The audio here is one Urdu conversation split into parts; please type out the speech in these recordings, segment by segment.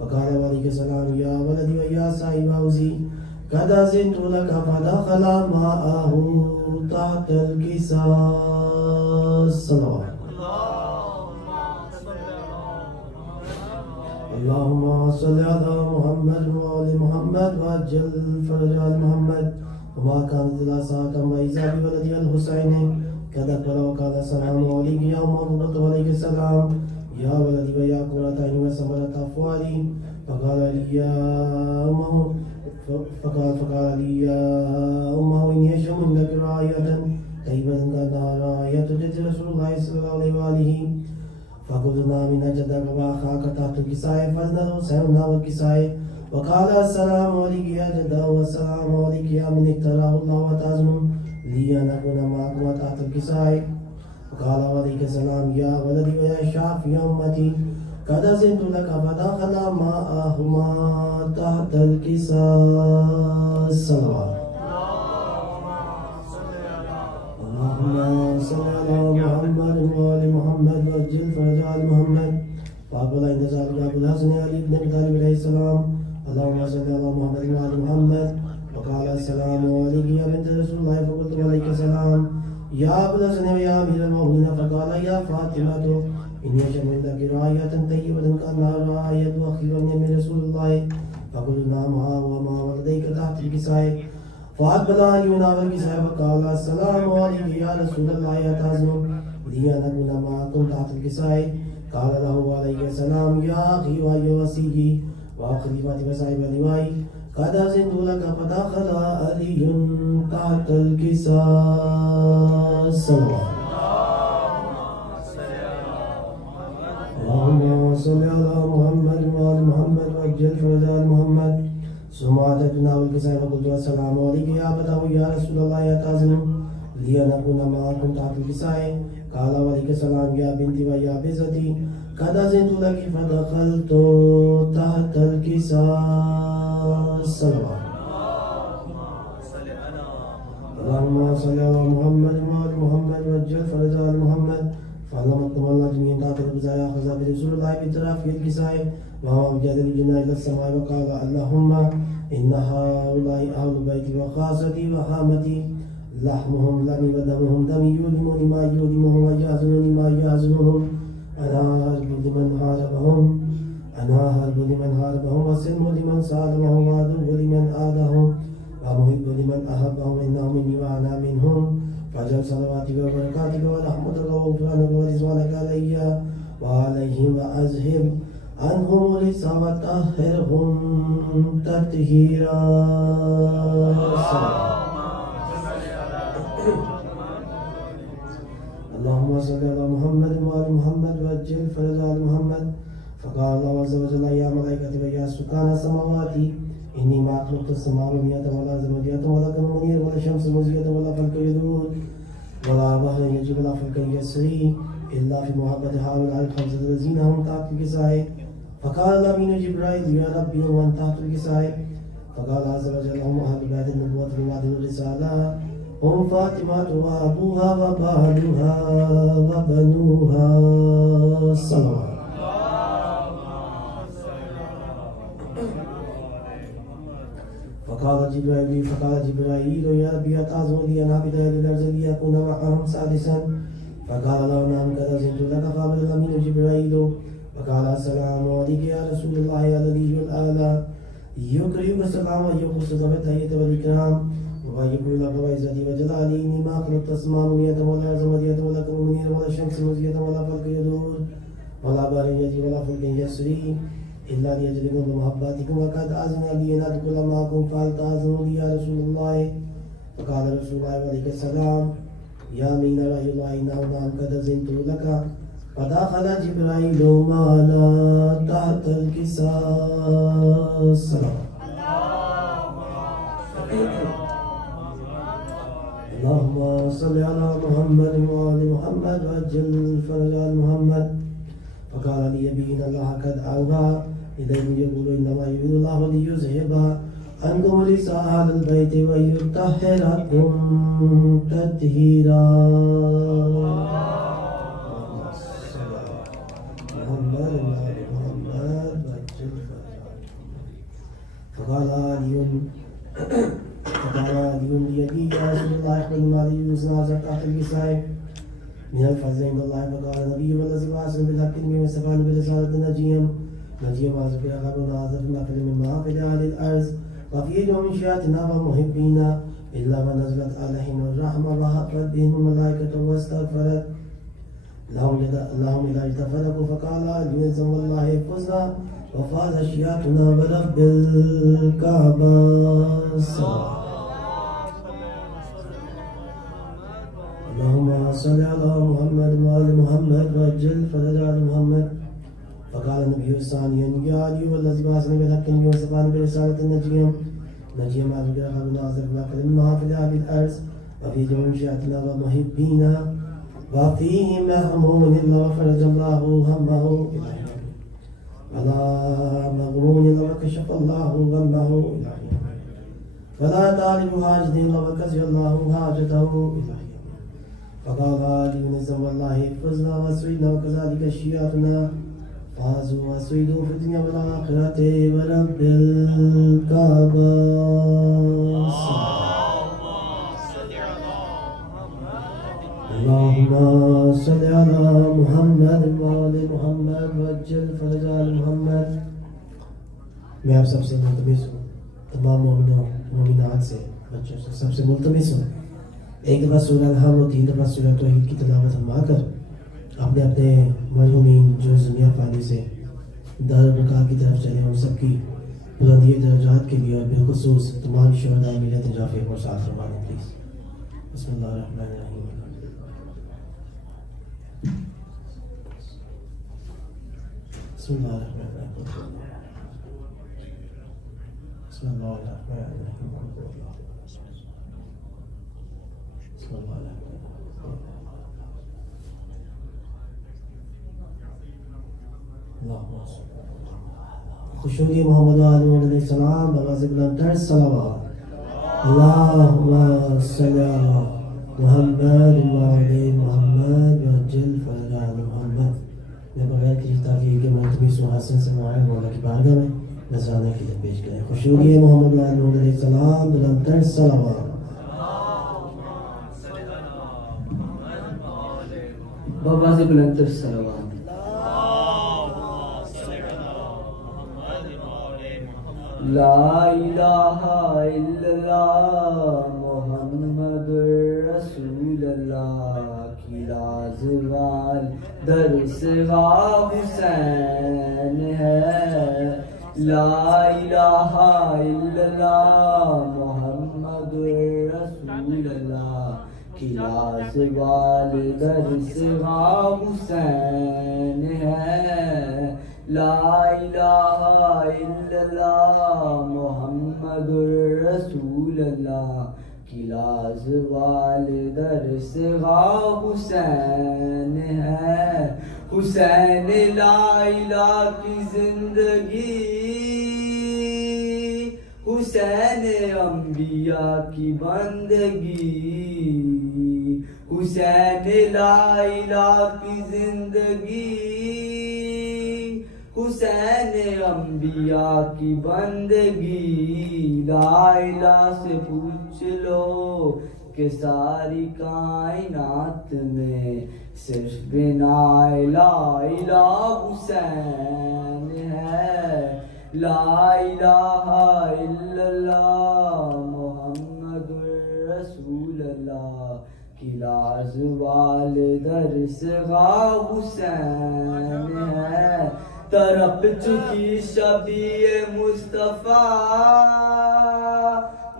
فقال عليه السلام يا ولدي ويا صاحب حوزي قد أذنت لك فدخل معه تحت الكساء. صلوات. اللهم صل على محمد وآل محمد وعجل فرج آل محمد. وما كانت إلا ساعة وإذا بولدي الحسين قد أقبل وقال السلام عليك يا محمد وعليك السلام يا ولدي ويا قرة عيني وثمرة أفوالي. فقال لي يا أمه إني أشم لك رعاية طيبة كأنها رعاية جد رسول الله صلى الله عليه وآله. فقلنا من جدك وأخاك تحت الكساء فنظر سيرنا والكساء. وقال السلام عليك يا جدة والسلام عليك يا من اختاره الله وتعزم لي أن أكون معكم تحت الكساء. وقال عليك السلام يا ولدي ويا شافي أمتي قد أذنت لك فدخل معهما تحت الكساء. صلوات. اللهم صل على محمد وآل محمد وعجل فرج آل محمد. فأقبل عند ذلك أبو الحسن علي بن أبي طالب عليه السلام اللهم صل على محمد وآل محمد. وقال السلام عليك يا بنت رسول الله. فقلت عليك السلام يا أبو الحسن ويا أمير المؤمنين. فقال يا فاطمة إني أشم عندك رعاية طيبة كأنها رعاية أخي من رسول الله. فقلت نعم ها وما ولديك تحت الكساء. فأقبل علي من الكساء فقال السلام عليك يا رسول الله أتعزم لي أن أكون معكم تحت الكساء. قال له عليه السلام يا أخي ويا وصيي وخليفتي وصاحب اللواء قد أذنت لك فدخل علي تحت الكساء. صلوات. اللهم صل على محمد وآل محمد وعجل فرج آل محمد. ثم أتيتنا والكساء فقلت السلام عليك يا أبتاه يا رسول الله أتعزم لي أن أكون معكم تحت الكساء. قال عليك السلام يا بنتي ويا بزتي قد أذنت لك فدخلت تحت الكساء. صلوات. اللهم صل على محمد وآل محمد وعجل فرج آل محمد. فعلمتم الله جميعا تحت الكساء أخذ برسول الله بطرف الكساء وهو أبجد الجنة إلى السماء. وقال اللهم إن هؤلاء أهل بيتي وخاصتي وحامتي لحمهم لحمي ودمهم دمي يؤلمني ما يؤلمهم ويحزنني ما يحزنهم. أنا هرب لمن حاربهم وسلم لمن سالمهم وعدو لمن آذاهم ومحب لمن أحبهم. إنهم مني وأنا منهم. فاجعل صلواتك وبركاتك ورحمتك وغفرانك ورضوانك علي وعليهم وأذهب عنهم الرجس وطهرهم تطهيرا. اللهم صل على محمد وآل محمد وعجل فرج آل محمد. فقال الله عز وجل يا ملائكتي ويا سكان السماوات إني ما خلقت السماء والأرض والأرض مدية ولا قمر منير ولا شمس مزية ولا فلك يدور ولا بحر يجري ولا فلك يسري إلا في محبة هؤلاء الخمسة الذين هم تحت الكساء. فقال الأمين جبرائيل يا ربي ومن تحت الكساء. فقال عز وجل هم أهل بيت النبوة ومعدن الرسالة هم فاطمة وأبوها وبعلها وبنوها. صلوات. فقال جبرائيل يا ربي أتعزم لي أن أعبد أهل الأرض ليكون معهم سادسا. فقال له نعم قد أذنت لك. فقال الأمين جبرائيل فقال السلام عليك يا رسول الله الذي الأعلى يقرئك السلام ويقصد بالتحية والإكرام ويقول لك وعزتي وجلالي إني ما خلقت السماء منية ولا الأرض مدية ولا كون منير ولا الشمس مزية ولا فلك يدور ولا بحر يجري ولا فلك يسري إلا ليجركم بمحبتكم. وقد أذن لي أن أدخل معكم فهل تأذن لي يا رسول الله. فقال رسول الله عليه السلام يا أمين وحي الله إنه نعم قد أذنت لك. فدخل جبرائيل معنا تحت الكساء. الصلاة. اللهم صل على محمد وآل محمد وعجل فرج آل محمد. فقال لي إن الله قد أوحى إليهم يقول إنما يريد الله ليذهب عنكم رجس أهل البيت ويطهركم تطهيرا. محمد وآل محمد وعجل فرج فقال علي ليدي يا رسول الله اخبرني ما لي يوزن زكاة الكساء من الفضل عند الله. فقال النبي والذي بعثني بالحق إني واصطفاني برسالة نجيا ما ذكر قبل ناظر نقل من محافل أهل الأرض وفي يوم شيعتنا ومحبين إلا من نزلت عليهم الرحمة وحفت بهم الملائكة واستغفرت لهم إذا اجتفرقوا. فقال علي والله يفوزنا وفاز شيعتنا ورب الكعبة. اللهم صل على محمد وآل محمد وعجل فرج آل محمد. فقال النبي ثانيا يا علي والذي بعثني بالحق إني واصطفاني برسالة نجيا ما ذكر قبل ناظر نقل من محافل أهل الأرض وفي جميع شيعتنا ومحبين وفيه مهموم إلا وفرج الله همه ولا مغموم إلا وكشف الله غمه ولا طالب حاجة إلا وكشف الله حاجته. فقال علي بن زم الله فزنا وسعدنا وكذلك شيعتنا فازوا وسعدوا في الدنيا والآخرة ورب الكعبة. اللهم صل على محمد وآل محمد وعجل فرج آل محمد. میں آپ سب سے ملتمس ہوں، تمام مومنوں مومنات سے بچوں سے سب سے ملتمس ہوں، ایک دفعہ سورہ الحمد و 3 دفعہ سورہ توحید کی تلاوت فرما کر اپنے اپنے مرحومین جو اس دنیا فانی سے دارالبقاء کی طرف چلے ان سب کی بلندی درجات کے لیے اور بالخصوص تمام شہداء ملت جعفر کو ساتھ فرما دیں پلیز. بسم اللہ الرحمن الرحیم. بسم اللہ الرحمن الرحیم. بسم اللہ الرحمن الرحیم. بسم اللہ الرحمن الرحیم. خشوع محمد علیہ السلام بغاز بلندر صلوات. اللہم صلی علی محمد وعلی محمد وعجل فرج آل محمد. میں بغیر کسی تاخیر کے ملتمس و حسن سے معاہد مولا کی بارگاہ میں نذرانہ کی دن پیش کریں. خشوع محمد علیہ السلام بلندر صلوات. بابا سے بلندر صلوات. لا الہ الا اللہ محمد رسول اللہ کی لازوال در سوا حسین ہے. لا الہ الا اللہ محمد رسول اللہ کی لازوال در سوا حسین ہے. لا الہ الا اللہ محمد رسول اللہ کی لازوال در سوا حسین ہے. حسین لا الہ کی زندگی، حسین انبیاء کی بندگی. حسین لا الہ کی زندگی، حسین انبیاء کی بندگی. لا الہ سے پوچھ لو کہ ساری کائنات میں صرف بنا لا الہ حسین ہے. لا الہ الا اللہ محمد رسول اللہ کی لازوال در سوا حسین ہے. تڑپ چکی شبیہ مصطفیٰ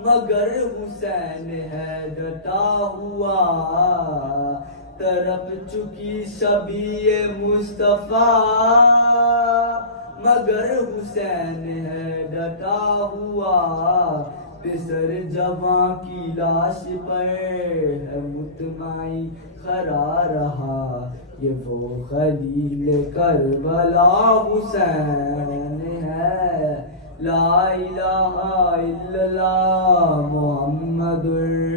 مگر حسین ہے ڈٹا ہوا. تڑپ چکی شبیہ مصطفیٰ مگر حسین ہے ڈٹا ہوا. پسر جوان کی لاش پر ہے مطمئن کھڑا رہا. یہ وہ خلیل کربلا حسین ہے. لا الہ الا اللہ محمد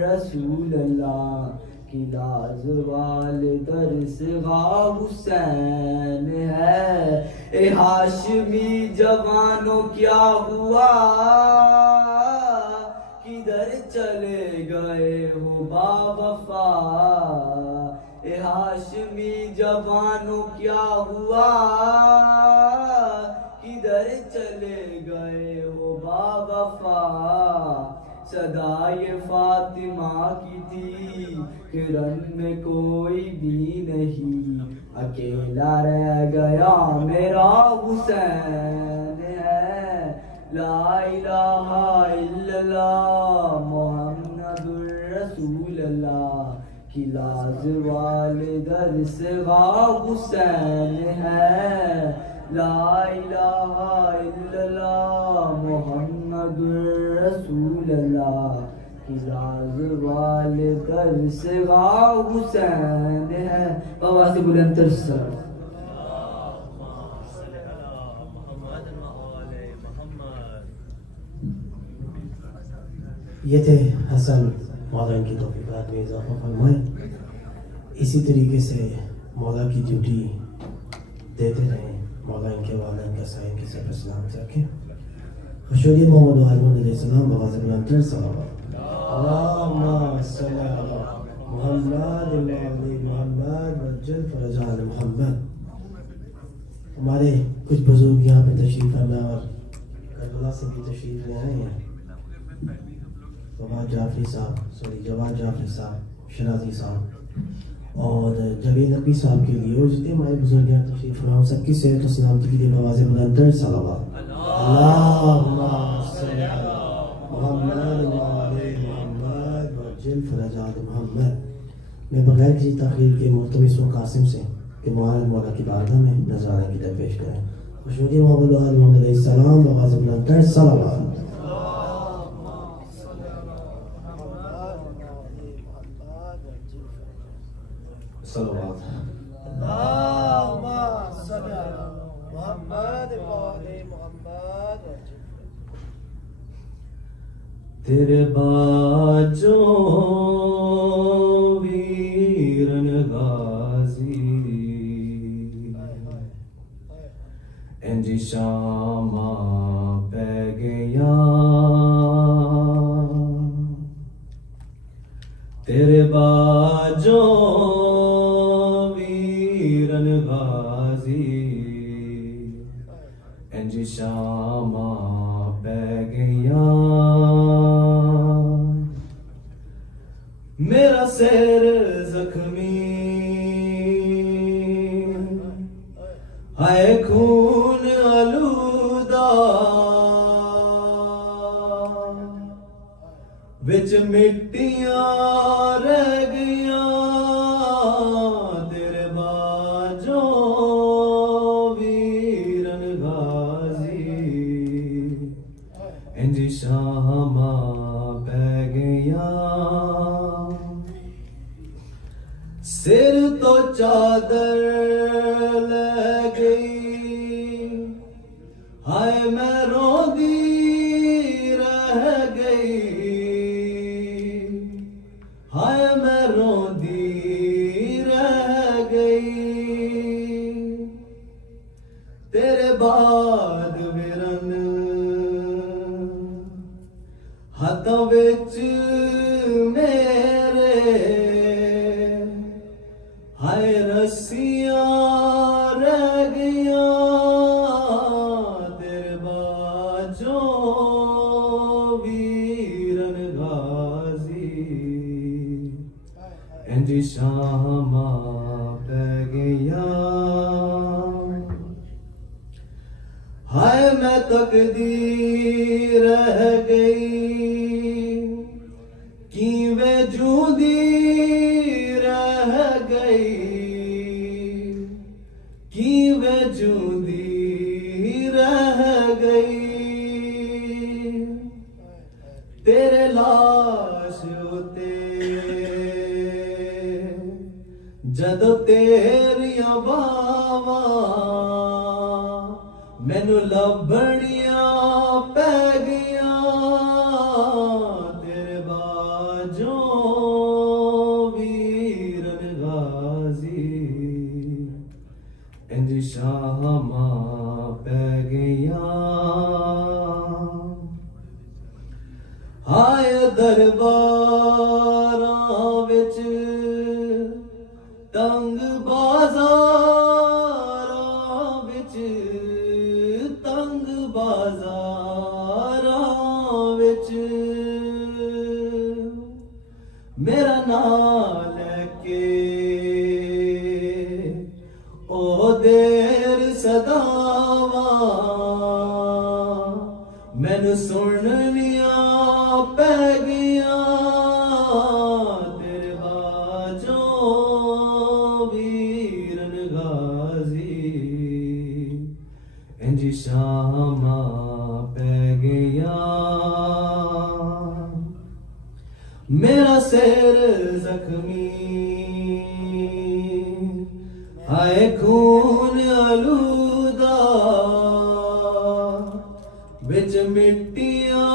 رسول اللہ کی لازوال در سوا حسین ہے. اے ہاشمی جوانوں کیا ہوا کدھر چلے گئے ہو با وفا اے ہاشمی جوانوں کیا ہوا کدھر چلے گئے ہو با وفا صدائے فاطمہ کی تھی کرن میں کوئی بھی نہیں اکیلا رہ گیا میرا حسین ہے لا الہ الا اللہ محمد الرسول اللہ کی لاز والدر سوا حسین ہے لا الہ الا اللہ محمد الرسول اللہ کی لاز والدر سوا حسین ہے بابا سے بلندر سر یہ تھے حسن مولا ان کی توفیقات میں اضافہ فرمائیں اسی طریقے سے مولا کی ڈیوٹی دیتے رہیں مولا ان کے والدین کا سائن کی سب سلامت رکھیں خشوری محمد و حضرت علیہ السلام بغاز بلندر صلوات اللہم صلی علی محمد وعلی محمد وجل فرج علی محمد ہمارے کچھ بزرگ یہاں پہ تشریف فرما اور کربلا سے بھی تشریف لے آئے ہیں جواد جعفری صاحب شرازی صاحب اور جاوید نبی صاحب کے لیے اور جتنے ہمارے بزرگ ہیں تشریف فرما سب کی صحت و سلامتی کے لیے بآواز بلندر صلوات اللہم صلی علی محمد وعلی محمد وعجل فرج آل محمد میں بغیر کسی تاخیر کے ملتمس و قاسم سے کہ معاذ مولا کی بارگاہ میں نذرانے کی درپیش کریں خوشنودی محمد و آل محمد علیہ السلام بآواز بلندر صلوات صلوات اللہم صلی علی محمد وعلی محمد تیرے باجوں ویرن غازی انجی شامہ پہ گیا تیرے باجوں ویرن غازی انجی شامہ پہ گیا میرا سیر زخمی ہائے خون آلودہ وچ مٹیاں رہ گیاں تیرے باجوں ویرن غازی انجی شامہ پہ گیا سر تو چادر لے گئی ہائے میں روندی رہ گئی ہائے میں روندی رہ گئی تیرے بعد ورن ہاتھوں وچ میرے ہائے رسیاں رہ گیاں تیرے باجوں ویرن غازی انجی شامہ پہ گیا ہائے میں تقدیر رہ گئی کیویں جوندی رہ گئی کیویں جوندی رہ گئی تیرے لاش ہوتے جد تیریاں باواں مینوں لبھڑیاں پہ گیاں تیرے باجوں ویرن غازی انج شامہ درباراں وچ تنگ بازاراں وچ تنگ بازاراں وچ میرا نام لے کے او دیر صداواں مینوں سننیاں پہ گیاں تیرے باجوں ویرن غازی انج شاماں پہ گیاں میرا سر زخمی آئے خون آلودہ بچ مٹیاں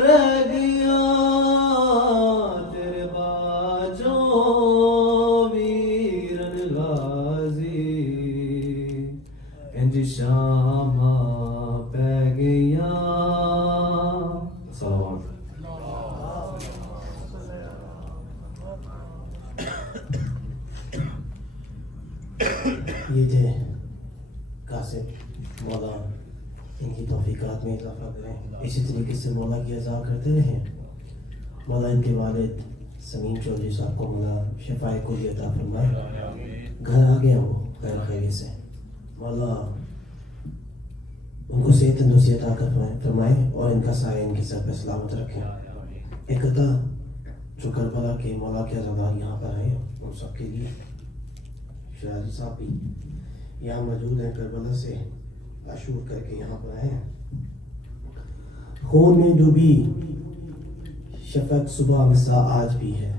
رہ گیاں تیرے باجوں ویرن غازی انج شاماں پہ گیاں صلوات یہ تھے قاسم مولا ان کی توفیقات میں اضافہ کریں اسی طریقے سے مولا کی عزا کرتے رہیں مولا ان کے والد سمیم چودھری صاحب کو مولا شفائے کلی عطا فرمائے گھر آ گیا وہ خیر خیریت سے مولا ان کو صحت تندرستی عطا فرمائے اور ان کا سایہ ان کی سر پہ سلامت رکھیں ایک عطا جو کربلا کے مولا کے عزادار یہاں پر آئے ان سب کے لیے شہزادی صاحب بھی یہاں موجود ہیں کربلا سے عاشور کر کے یہاں پر آئے ہیں خون میں ڈوبی شفق صبح مسا آج بھی ہے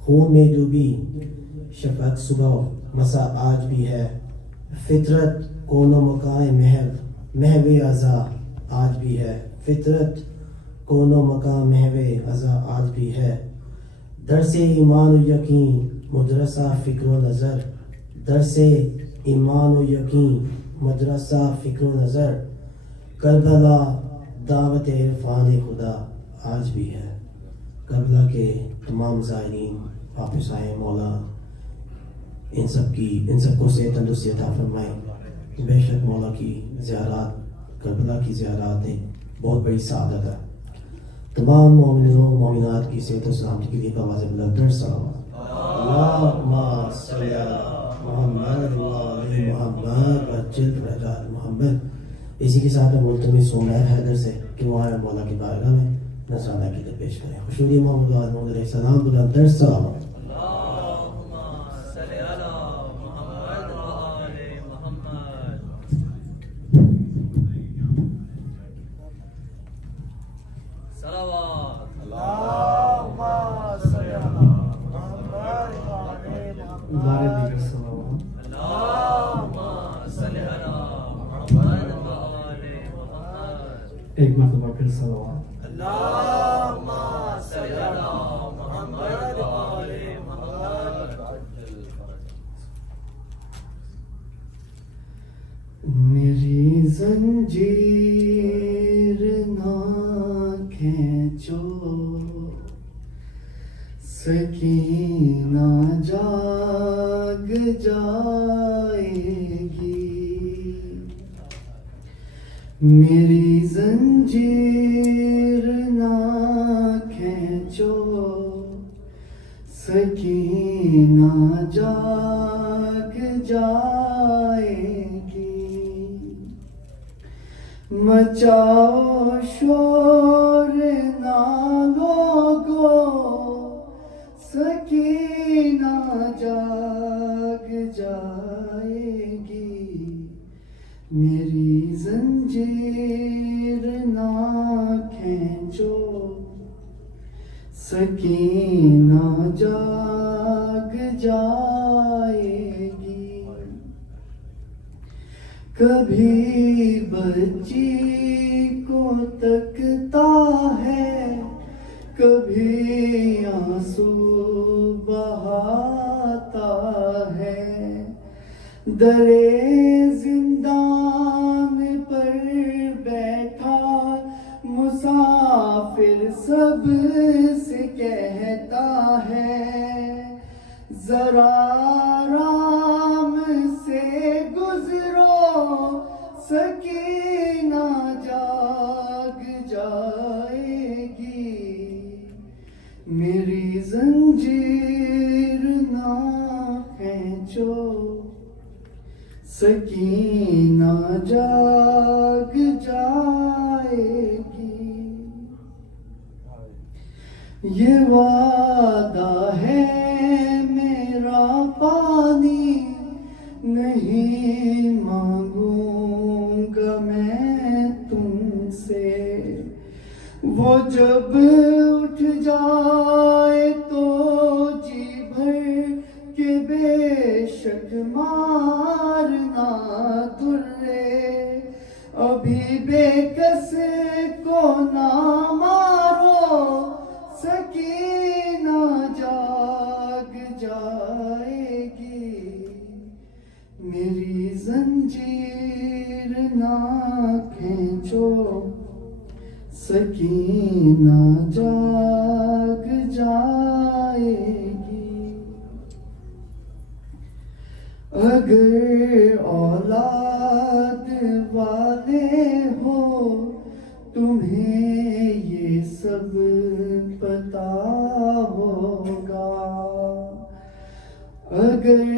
خون میں ڈوبی شفق صبح مسا آج بھی ہے فطرت کون و مکان محو ازا آج بھی ہے فطرت کون و مکان محو ازا آج بھی ہے درس ایمان و یقین مدرسہ فکر و نظر درس ایمان و یقین مدرسہ فکر و نظر کربلا دعوت عرفان خدا آج بھی ہے کربلا کے تمام زائرین واپس آئے مولا ان سب کو صحت تندرستی عطا فرمائے بے شک مولا کی زیارات کربلا کی زیارات ایک بہت بڑی سعادت ہے تمام مومنوں مومنات کی صحت و سلامتی کے لیے آواز بلند صلوات اللہم صلی علی محمد وآل محمد وعجل فرجات محمد اسی کے ساتھ میں ملتمس ہوں میں حیدر سے کہ وہ آئے مولا کی بارگاہ میں نذرانہ عقیدت پیش کریں خوشنودی محمد وآل محمد علیہ السلام بلند صلوات ایک مرتبہ پھر صلوات اللہم صلی علی محمد و آل محمد میری زنجیر نہ کھینچو سکینہ جاگ جائے گی میری زنجیر نہ کھینچو سکینہ جاگ جائے گی مچاؤ شور نہ لوگو سکینہ جاگ جائے گی میری زنجیر نہ کھینچو سکینہ جاگ جائے گی کبھی بچی کو تکتا ہے کبھی آنسو بہاتا ہے درے زندان پر بیٹھا مسافر سب سکینہ جاگ جائے گی. یہ وعدہ ہے میرا پانی نہیں مانگوں گا میں تم سے. وہ جب اٹھ جائے تو جی بھر کے بے شک مارنا درے. ابھی بے کس کو نہ مارو سکینہ جاگ جائے گی. میری زنجیر نہ کھینچو سکینہ جاگ جائے گی. اگر اولاد والے ہو تمہیں یہ سب پتا ہوگا. اگر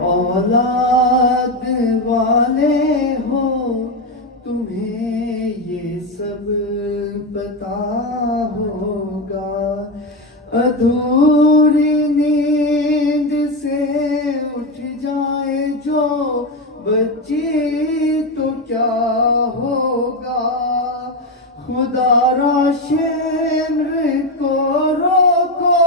اولاد والے ہو تمہیں یہ سب پتا ہوگا. ادھوری نیند سے اٹھ جائے جو بچی تو کیا ہوگا. خدا را شمر کو روکو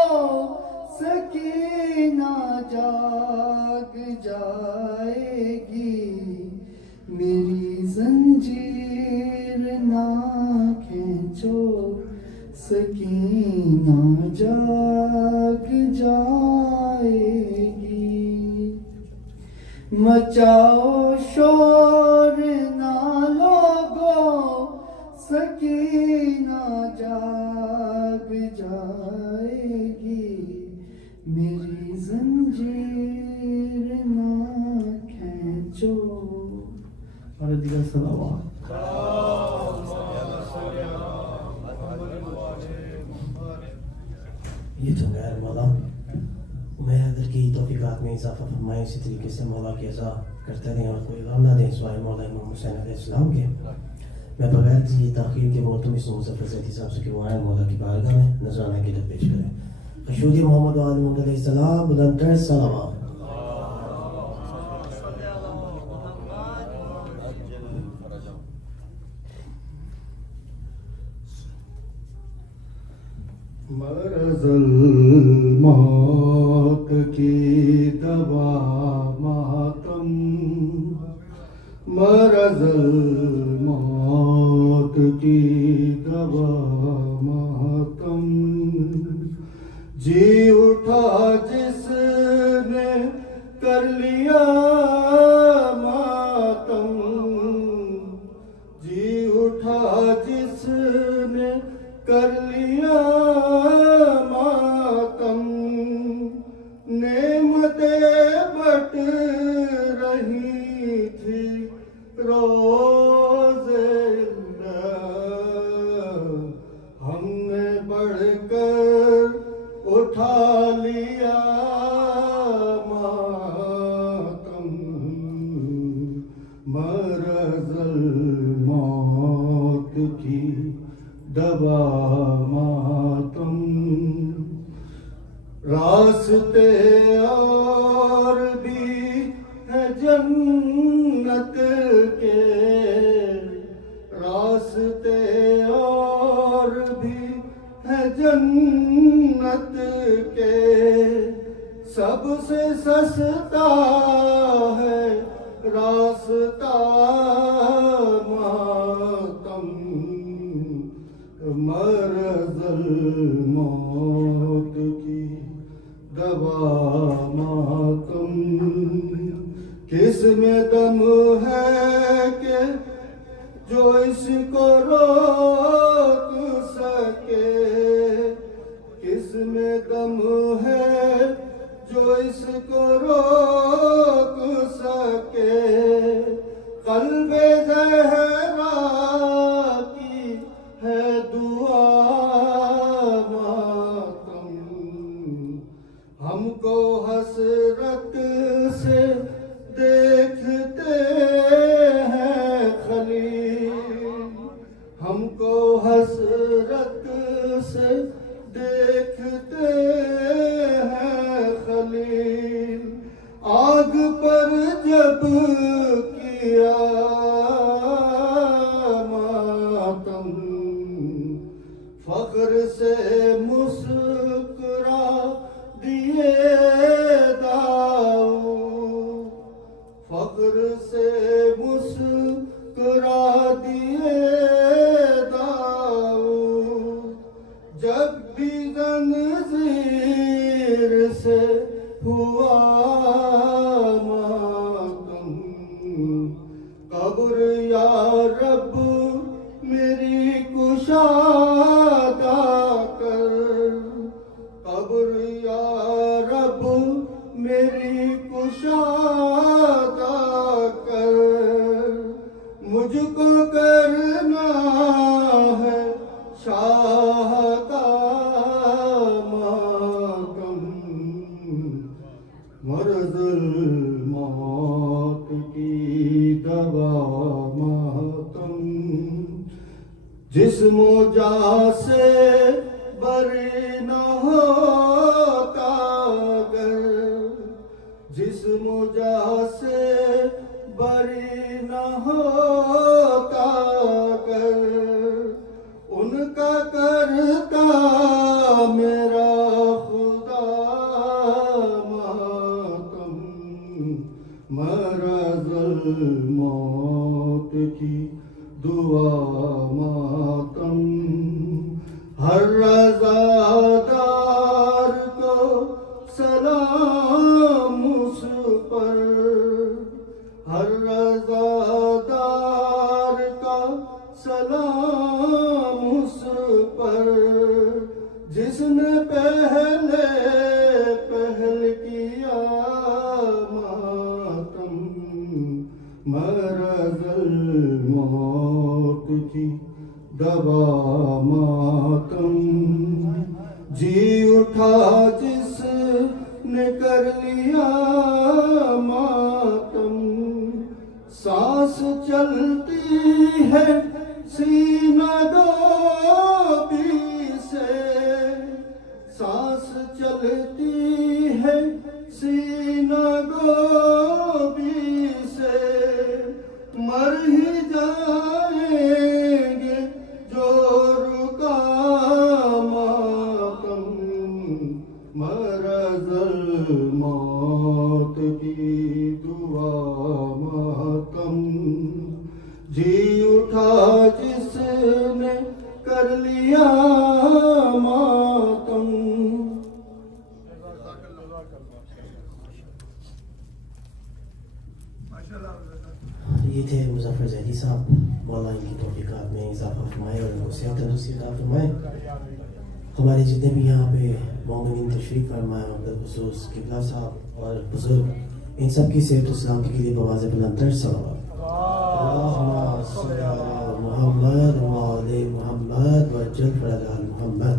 سکینہ جاگ جائے گی. میری زنجیر نہ کھینچو سکینہ جاگ جائے گی. مچاؤ شور نہ لوگو سکینہ جاگ جائے گی. میری زنجیر نہ کھینچو. اور دیگر صلوات. یہ تو غیر مولا میرے اندر کی توفیقات میں اضافہ فرمائے. اسی طریقے سے مولا کی عزا کرتے رہیں اور کوئی غم نہ دیں سوائے مولا امام حسین علیہ السلام کے. میں بغیر کسی تاخیر کے وہ تم اس مظفر زیدی صاحب سے کہ وہ آئیں مولا کی بارگاہ میں نذرانہ کی عقیدت پیش کریں. خشودی محمد و آل محمد علیہ السلام بلند تر صلوات. مرض الموت کی دوا ماتم. مرض الموت کی دوا ماتم. جی اٹھا جس نے کر لیا ماتم. جی اٹھا جس نے کر لیا ماتم. نعمتیں بٹ رہی تھی روز اللہ. ہم نے بڑھ کر اٹھا لیا ماتم. مرض الموت کی دوا ماتم. راستے اور بھی ہیں جنت کے. راستے اور بھی ہیں جنت کے. سب سے سستا ہے راستہ ماتم. مرض الموت کی دوا ماتم. کس میں دم ہے کہ جو اس کو روک سکے. کس میں دم ہے جو اس کو روک ہم کو حسرت سے دیکھتے ہیں خلیل، آگ پر جب کیا ماتم، فخر سے مسکرا دیے داؤد، فخر سے مسکرا دیے داؤد، جب بھی زنجیر سے ہوا ماتم، قبر یا رب میری کشادہ کر، قبر یا رب میری کشادہ کر، مجھ کو کرنا ہے شاہ کا ماتم، مرض الموت کی دوا ماتم، جسم و جاں سے بری نہ ہوتا گر، جسم و جاں سے بری نہ ہوتا گر، ان کا کرتا میرا خدا ماتم، مرض الموت کی دعا ماتم، ہر رضادار کو سلام اس پر، ہر رضادار کا سلام اس پر، جس نے پہلے پہل کیا ماتم، مرض الموت کی دوا ماتم، جی اٹھا جس نے کر لیا ماتم، سانس چلتی ہے سینہ گوبی سے، سانس چلتی ہے سینہ گوبی سے، مر ہی جائیں گے جو رکا ماتم، مرض الموت کی دعا ماتم، جی اٹھا جس نے کر لیا ماتم۔ یہ تھے مظفر زیدی صاحب، مولا ان کی توفیقات میں اضافہ فرمائے اور ان کو صحت تندرستی عطا فرمائے۔ ہمارے جتنے بھی یہاں پہ مومنین تشریف فرمائے، بالخصوص قبلہ صاحب اور بزرگ، ان سب کی صحت و سلامتی کے لیے بواز بلندتر صلوات۔ اللہم صلی علی محمد وعلی محمد وعجل فرج آل محمد۔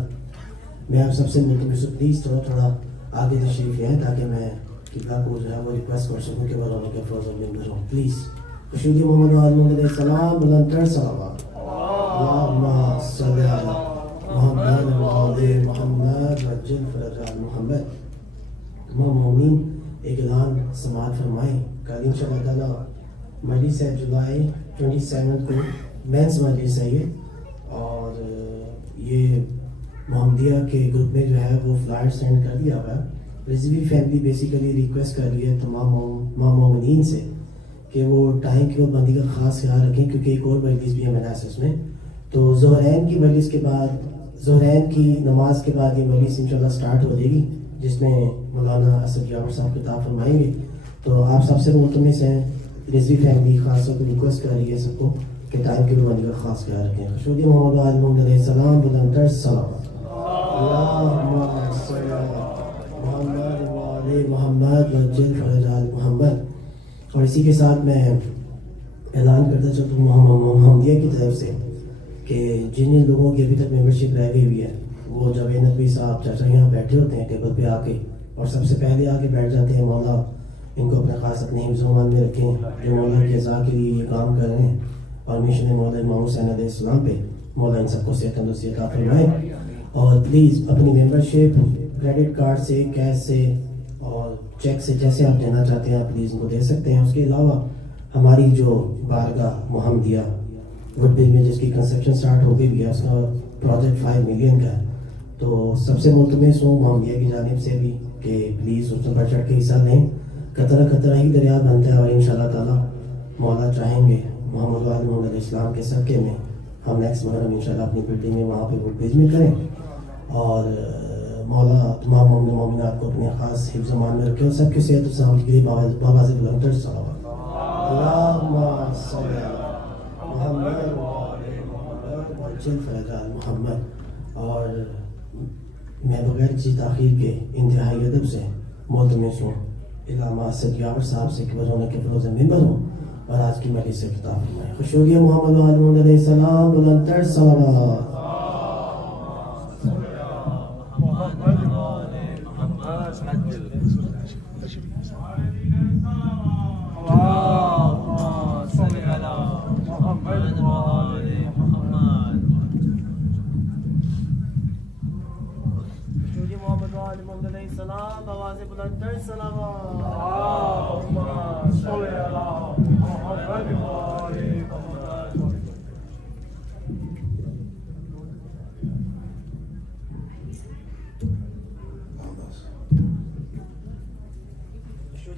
میں آپ سب سے ملتمس ہوں، پلیز تھوڑا آگے تشریف لیں تاکہ میں قبلہ کو جو ہے وہ ریکویسٹ کر سکوں کہ وہ لوگوں کے فروز میں ہوں۔ پلیز خشودی محمد وعلی محمد علیہ السلام بلندتر صلوات۔ اللہم صلی علی محمد وعلی محمد وعجل فرج آل محمد۔ تمام مومنین ایک اعلان سماعت فرمائیں، کل انشاءاللہ تعالیٰ مجلس ہے جولائی 27 کو، مینس مجلس ہے یہ، اور یہ محمدیہ کے گروپ میں جو ہے وہ فلائر سینڈ کر دیا ہوا ہے۔ رضوی فیملی بیسیکلی ریکویسٹ کر رہی ہے تمام مومنین سے کہ وہ ٹائم کی پابندی کا خاص خیال رکھیں، کیونکہ ایک اور مجلس بھی ہے مناسس میں، تو ظہرین کی مجلس کے بعد، ظہرین کی نماز کے بعد یہ مجلس انشاءاللہ سٹارٹ ہو جائے گی، جس میں مولانا اسد یاور صاحب خطاب فرمائیں گے۔ تو آپ سب سے ملتمس ہیں، رضوی فیملی خاص طور پر ریکویسٹ کر رہی ہے سب کو کہ ٹائم کی پابندی کا خاص خیال رکھیں۔ خشودی محمد وعلی محمد علیہ السلام بلندتر صلوات۔ اللہم صلی علی محمد وعلی محمد وعجل فرج آل محمد۔ اور اسی کے ساتھ میں اعلان کرتا چلتا ہوں محمدیہ کی طرف سے کہ جن لوگوں کی ابھی تک ممبرشپ رہ گئی ہوئی ہے، وہ جاوید نقوی صاحب چاچا یہاں بیٹھے ہوتے ہیں ٹیبل پہ آ کے، اور سب سے پہلے آ کے بیٹھ جاتے ہیں۔ مولا ان کو اپنے خاص اپنے حفظ و امان میں رکھیں، جو مولا کی رضا کے لیے یہ کام کر رہے ہیں، اور مشن مولا امام حسین علیہ السلام پہ مولا ان سب کو صحت تندرستی عطا فرمائے. اور پلیز اپنی ممبرشپ کریڈٹ کارڈ سے، کیش سے اور چیک سے جیسے آپ دینا چاہتے ہیں آپ پلیز ان کو دے سکتے ہیں. اس کے علاوہ ہماری جو بارگاہ محمدیہ وڈ برج میں جس کی کنسٹرکشن سٹارٹ ہو گئی ہے، اس کا پروجیکٹ 5 ملین کا ہے. تو سب سے ملتمس ہوں محمدیہ کی جانب سے بھی کہ پلیز اس میں بڑھ چڑھ کے حصہ لیں. قطرہ قطرہ ہی دریا بنتا ہے، اور انشاءاللہ تعالیٰ مولا چاہیں گے محمد وعد محمد علیہ السلام کے صدقے میں ہم نیکسٹ محرم انشاءاللہ اپنی بلڈنگ میں وہاں پہ وڈ برج میں کریں. اور مولا تمام مومن مومنات کو اپنے خاص حفظ امان میں رکھے اور سب کی صحت و سلامتی کے لیے بابا سے بلند تر صلوات. اللہم صلی علی محمد وعلی محمد وعجل فرجہ محمد. اور میں بغیر کسی تاخیر کے انتہائی ادب سے ملتمس ہوں علامہ اسد یاور صاحب سے کہ بجونا کے فروز ممبر ہوں اور آج کی مجلس سے خطاب فرمائیں. خوش ہو گیا محمد وعلی محمد علیہ السلام بلند تر صلوات.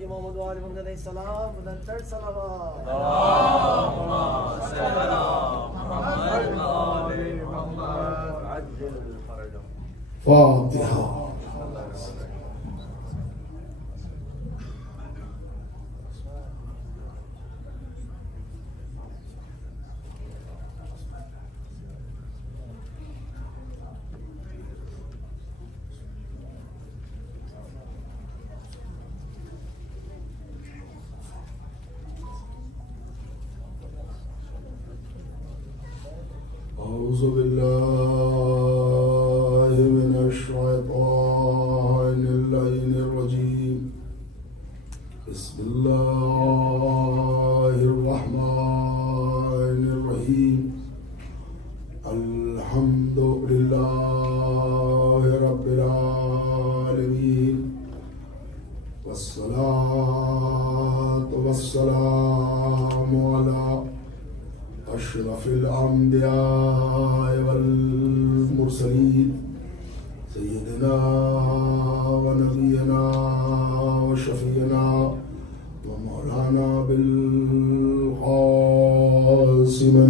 محمد وعلی محمد علیہ السلام بلند تر صلوات. فاتحہ. أعوذ بالله من الشيطان اللعين الرجيم. بسم الله الرحمن الرحيم. الحمد لله رب العالمين والصلاة والسلام على أشرف الأنبياء والمرسلين سيدنا ونبينا وشفينا ومولانا بالقاسم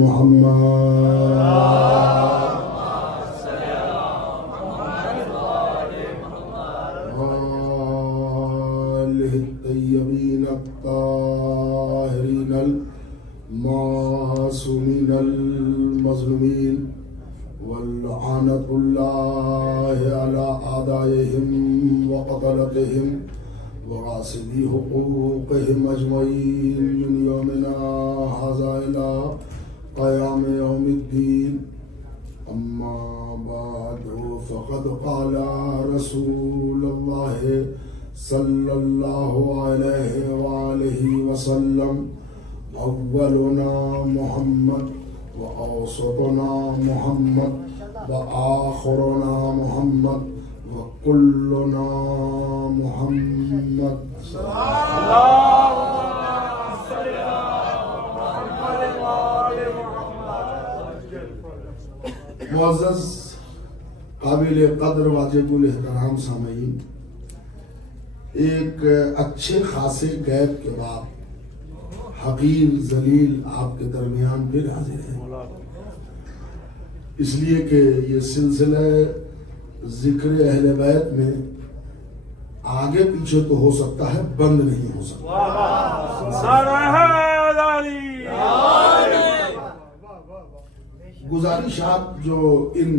محمد آله الطيبين الطاهرين المعصومين المظلومين واللعنة الله على أعدائهم وقتلتهم وغاصبي حقوقهم أجمعين من يومنا هذا إلى قيام يوم الدين. أما بعد فقد قال رسول الله صلى الله عليه وآله وسلم: أولنا محمد وأوسطنا محمد وآخرنا محمد وكلنا محمد. معزز قابل قدر واجب الاحترام سامعین، ایک اچھے خاصے گیپ کے بعد حقیر ذلیل آپ کے درمیان پھر حاضر ہے، اس لیے کہ یہ سلسلہ ذکر اہل بیت میں آگے پیچھے تو ہو سکتا ہے، بند نہیں ہو سکتا. گزارشات جو ان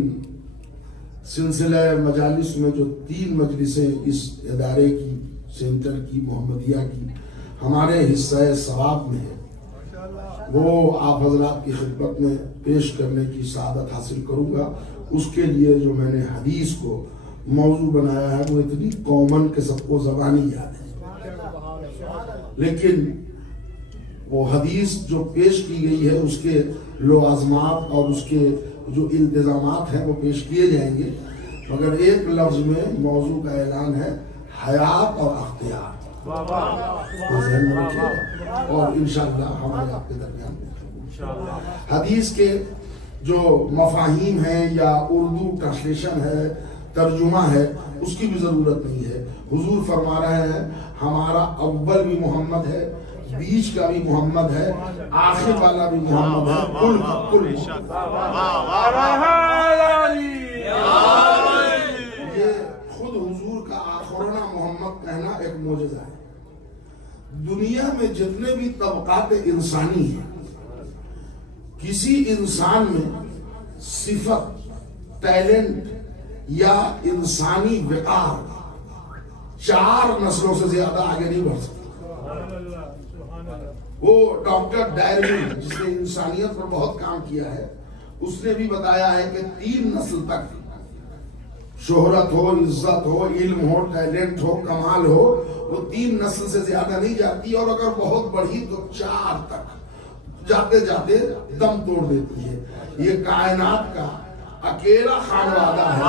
سلسلہ مجالس میں جو 3 مجلسیں اس ادارے کی، سینٹر کی، محمدیہ کی ہمارے حصہ ثواب میں ہے، وہ آپ حضرات کی خدمت میں پیش کرنے کی سعادت حاصل کروں گا. اس کے لیے جو میں نے حدیث کو موضوع بنایا ہے وہ اتنی کامن کہ سب کو زبانی یاد ہے، لیکن وہ حدیث جو پیش کی گئی ہے اس کے لوازمات اور اس کے جو التزامات ہیں وہ پیش کیے جائیں گے، مگر ایک لفظ میں موضوع کا اعلان ہے، حیات اور اختیار. ذہن میں رکھیے گا اور انشاءاللہ ہمارے آپ کے درمیان حدیث کے جو مفاہیم ہیں یا اردو ٹرانسلیشن ہے، ترجمہ ہے، اس کی بھی ضرورت نہیں ہے. حضور فرما رہے ہیں ہمارا اول بھی محمد ہے، بیچ کا بھی محمد ہے، آخر والا بھی محمد ہے، کل کا کل محمد. یہ خود حضور کا آخرنا محمد کہنا ایک معجزہ ہے. دنیا میں جتنے بھی طبقات انسانی ہیں، کسی انسان میں صفت، ٹیلنٹ یا انسانی وقار 4 نسلوں سے زیادہ آگے نہیں بڑھ سکتا. وہ ڈاکٹر ڈائرون جس نے انسانیت پر بہت کام کیا ہے، اس نے بھی بتایا ہے کہ 3 نسل تک شہرت ہو، عزت ہو، علم ہو، ٹیلنٹ ہو، کمال ہو، وہ 3 نسل سے زیادہ نہیں جاتی، اور اگر بہت بڑھی تو 4 تک جاتے جاتے دم توڑ دیتی ہے. یہ کائنات کا اکیلا خانوادہ ہے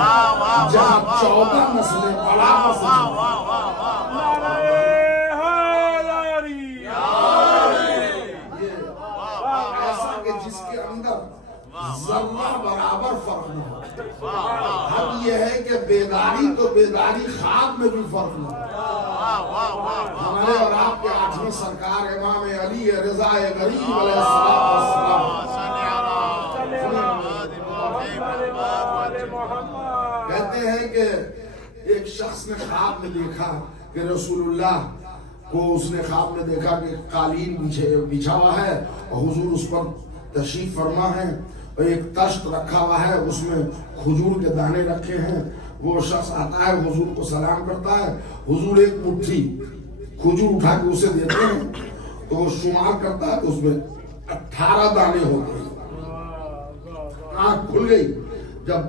جہاں 14 نسلیں ایسا کہ جس کے اندر ذرہ برابر فرق نہ ہو. حد یہ ہے کہ بیداری تو بیداری خواب میں بھی فرق نہ ہو. ہمارے اور آپ کے 8ویں سرکار امام علی رضا غریب علیہ السلام کہتے ہیں کہ ایک شخص نے خواب میں دیکھا کہ رسول اللہ کو اس نے خواب میں دیکھا کہ قالین بچھا ہوا ہے اور حضور اس پر تشریف فرما ہے اور ایک تشت رکھا ہوا ہے، اس میں کھجور کے دانے رکھے ہیں. وہ شخص آتا ہے، حضور کو سلام کرتا ہے، حضور ایک مٹھی کھجور اٹھا کے اسے دیتے ہیں تو وہ شمار کرتا ہے تو اس میں 18 دانے ہوتے ہیں. آنکھ کھل گئی. جب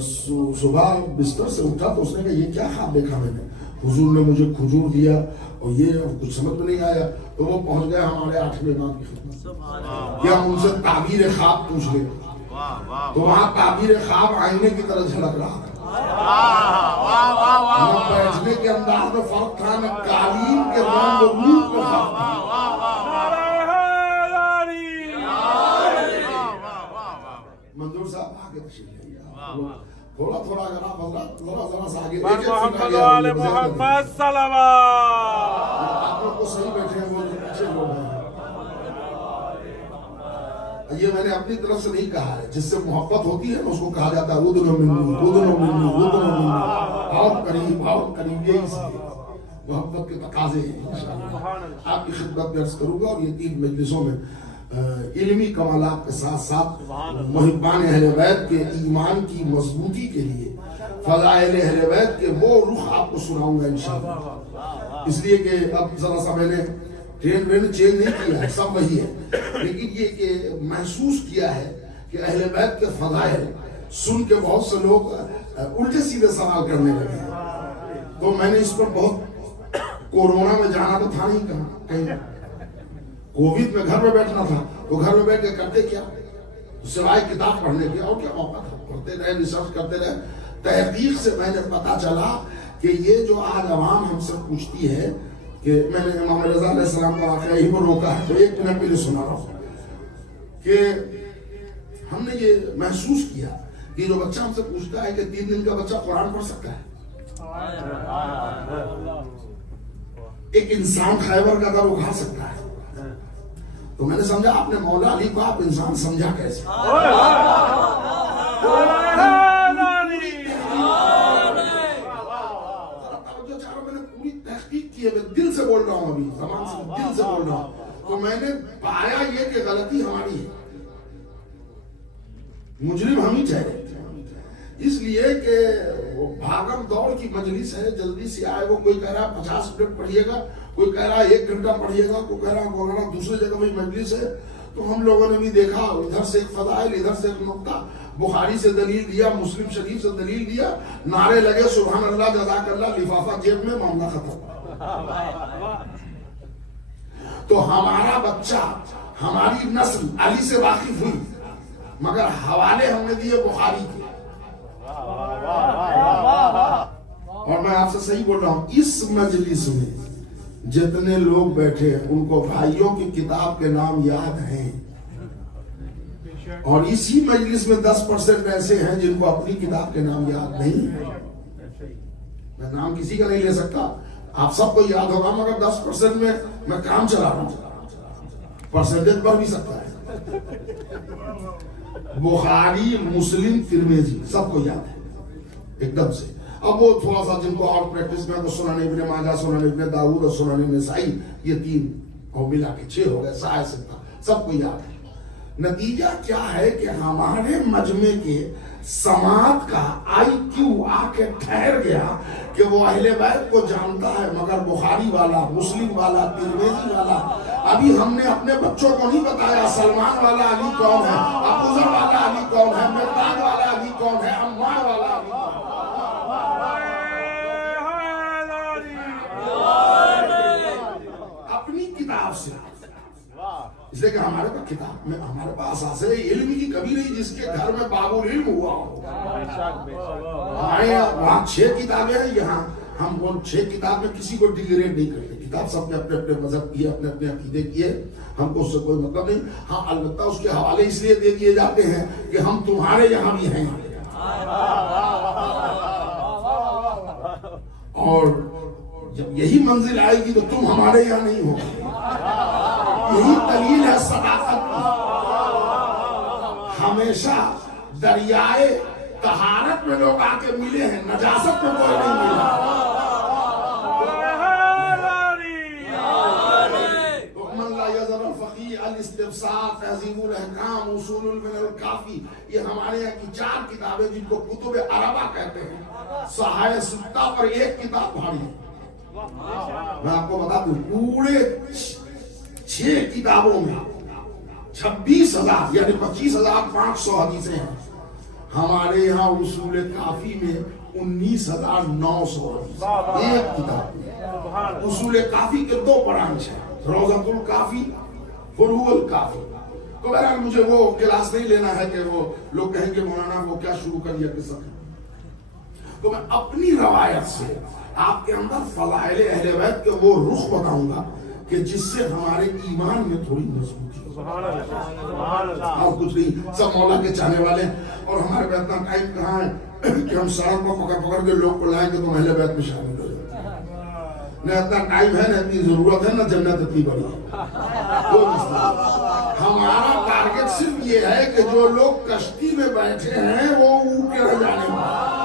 صبح بستر سے اٹھا تو اس نے کہا یہ کیا خواب دیکھا میں نے؟ حضور نے مجھے کھجور دیا اور یہ کچھ سمجھ میں نہیں آیا. تو وہ پہنچ گئے ہمارے 8ویں امام کی خدمت، یا ان سے تعبیر خواب پوچھ گئے تو وہاں تعبیر خواب آئینے کی طرح جھلک رہا تھا. نہ بیٹھنے کے انداز میں فرق تھا، نہ قالین کے رنگ و روپ میں فرق تھا. منظور صاحب آگے تشریف لائیے. تھوڑا تھوڑا اگر آپ حضرات ذرا سا آگے محمد صلوات. آپ لوگ کو صحیح بیٹھے ہیں، وہ جو پیچھے لوگ ہیں. یہ میں نے اپنی طرف سے نہیں کہا ہے، جس سے محبت ہوتی ہے اس کو کہا جاتا ہے ادنو منی ادنو منی ادنو منی، اور قریب اور قریب. یہی سے محبت کے تقاضے ہیں. انشاءاللہ آپ کی خدمت میں عرض کروں گا. اور یہ 3 مجلسوں میں علمی کمالات کے ساتھ ساتھ محبان اہل بیت کے ایمان کی مضبوطی کے لیے فضائل اہل بیت کے وہ رخ آپ کو سناؤں گا انشاءاللہ. اس لیے کہ اب ذرا سا میں نے ٹرین وین چینج نہیں کیا ہے، سب وہی ہے، لیکن یہ کہ محسوس کیا ہے کہ اہل بیت کے فضائل سن کے بہت سے لوگ الٹے سیدھے سوال کرنے لگے ہیں. تو میں نے اس پر بہت، کورونا میں جانا تو تھا نہیں کہیں، کووڈ میں گھر میں بیٹھنا تھا، تو گھر میں بیٹھ کے کرتے کیا سوائے کتاب پڑھنے کے اور کیا موقع تھا. پڑھتے رہے، ریسرچ کرتے رہے. تحقیق سے میں نے پتا چلا کہ یہ جو آج عوام ہم سے پوچھتی ہے کہ میں نے امام رضا علیہ السلام کا واقعہ ہی پر روکا ہے تو 1 منٹ کے لیے سنا رہا ہوں کہ ہم نے یہ محسوس کیا کہ جو بچہ ہم سے پوچھتا ہے کہ 3 دن کا بچہ قرآن پڑھ سکتا ہے. ایک انسان خیبر کا در اٹھا سکتا ہے. تو میں نے سمجھا آپ نے مولا علی کو آپ انسان سمجھا کیسے؟ میں نے پوری تحقیق کی ہے، میں دل سے بول رہا ہوں، ابھی زبان سے دل سے بول رہا ہوں. تو میں نے پایا یہ کہ غلطی ہماری ہے، مجرم ہم ہی ٹھہرے. اس لیے کہ وہ بھاگم دوڑ کی مجلس ہے، جلدی سے آئے. وہ کوئی کہہ رہا ہے 50 منٹ پڑھیے گا، کوئی کہہ رہا ہے 1 گھنٹہ پڑھیے گا، کوئی کہہ رہا ہے مولانا دوسری جگہ وہی مجلس ہے. تو ہم لوگوں نے بھی دیکھا، ادھر سے ایک فضائل، ادھر سے ایک نقطہ، بخاری سے دلیل دیا، مسلم شریف سے دلیل دیا، نعرے لگے سبحان اللہ جزاک اللہ، لفافہ جیب میں، معاملہ ختم. تو ہمارا بچہ ہماری نسل علی سے واقف ہوئی مگر حوالے ہم نے دیے بخاری کے. اور میں آپ سے صحیح بول رہا ہوں, اس مجلس میں جتنے لوگ بیٹھے ہیں ان کو بھائیوں کی کتاب کے نام یاد ہیں, اور اسی مجلس میں 10% ایسے ہیں جن کو اپنی کتاب کے نام یاد نہیں ہے. میں نام کسی کا نہیں لے سکتا, آپ سب کو یاد ہوگا, مگر 10% میں کام چلا رہا ہوں, پرسنٹیج بڑھ بھی سکتا ہے. بخاری, مسلم, ترمذی سب کو یاد ہے ایک دم سے. اب وہ تھوڑا سا جن کو اور پریکٹس میں, تو سنن ابن ماجہ, سنن ابن داؤد اور سنن نسائی, یہ 3 اور ملا کے 6 ہو گئے. سب کو یاد ہے. نتیجہ کیا ہے کہ ہمارے مجمع کے سماعت کا IQ آ کے ٹھہر گیا کہ وہ اہل بیت کو جانتا ہے مگر بخاری والا, مسلم والا, ترمذی والا. ابھی ہم نے اپنے بچوں کو نہیں بتایا سلمان والا علی کون ہے, ابوذر والا علی کون ہے, مقداد والا علی کون ہے, عمار والا علی کون ہے. اپنی کتاب سے, اس لیے کہ ہمارے پاس کتاب میں, ہمارے پاس اساس علم کی کبھی نہیں جس کے گھر میں باب العلم ہوا ہو. وہاں 6 کتابیں ہیں, یہاں ہم وہ 6 کتاب میں کسی کو ڈیگریڈ نہیں کرتے. کتاب سب نے اپنے اپنے مذہب کی ہے, اپنے اپنے عقیدے کی ہے, ہم کو اس سے کوئی مطلب نہیں. ہاں البتہ اس کے حوالے اس لیے دے دیے جاتے ہیں کہ ہم تمہارے یہاں بھی ہیں, اور جب یہی منزل آئے گی تو تم ہمارے یہاں نہیں ہو. یہی دلیل ہے صداقت کی. ہمیشہ دریائے طہارت میں لوگ آ کے ملے ہیں, نجاست میں کوئی نہیں ملا. من لا یزر الفقیہ, الاستفسار, تہذیب الاحکام, اصول من الکافی, یہ ہمارے یہاں کی 4 کتابیں جن کو کتب عربہ کہتے ہیں. صحائح 6 پر 1 کتاب بھاری ہے. میں آپ کو بتا دوں, پورے 6 کتابوں میں 26,000 یعنی 25,500 حدیثیں ہیں. ہمارے یہاں اصول کافی میں 19,900 حدیث. ایک کتاب. اصول کافی کے 2 برانچ ہیں, روضۃ الکافی, فروع الکافی. تو بہرحال مجھے وہ کلاس نہیں لینا ہے کہ وہ لوگ کہیں گے مولانا وہ کیا شروع کر دیا قصہ. تو میں اپنی روایت سے آپ کے اندر فضائل اہل بیت کے وہ رخ بتاؤں گا کہ جس سے ہمارے ایمان میں تھوڑی مضبوطی ہو. اور کچھ نہیں, سب مولا کے چاہنے والے ہیں. اور ہمارے بیت کا ٹائم کہاں ہے کہ ہم سڑک کو پکڑ کے لوگ کو لائیں گے تو اہل بیت میں شامل ہو جائیں. نہ اتنا ٹائم ہے, نہ اتنی ضرورت ہے, نہ جنت اتنی بڑی ہے. ہمارا ٹارگٹ صرف یہ ہے کہ جو لوگ کشتی میں بیٹھے ہیں وہ اوپر کے رہ جانے والے,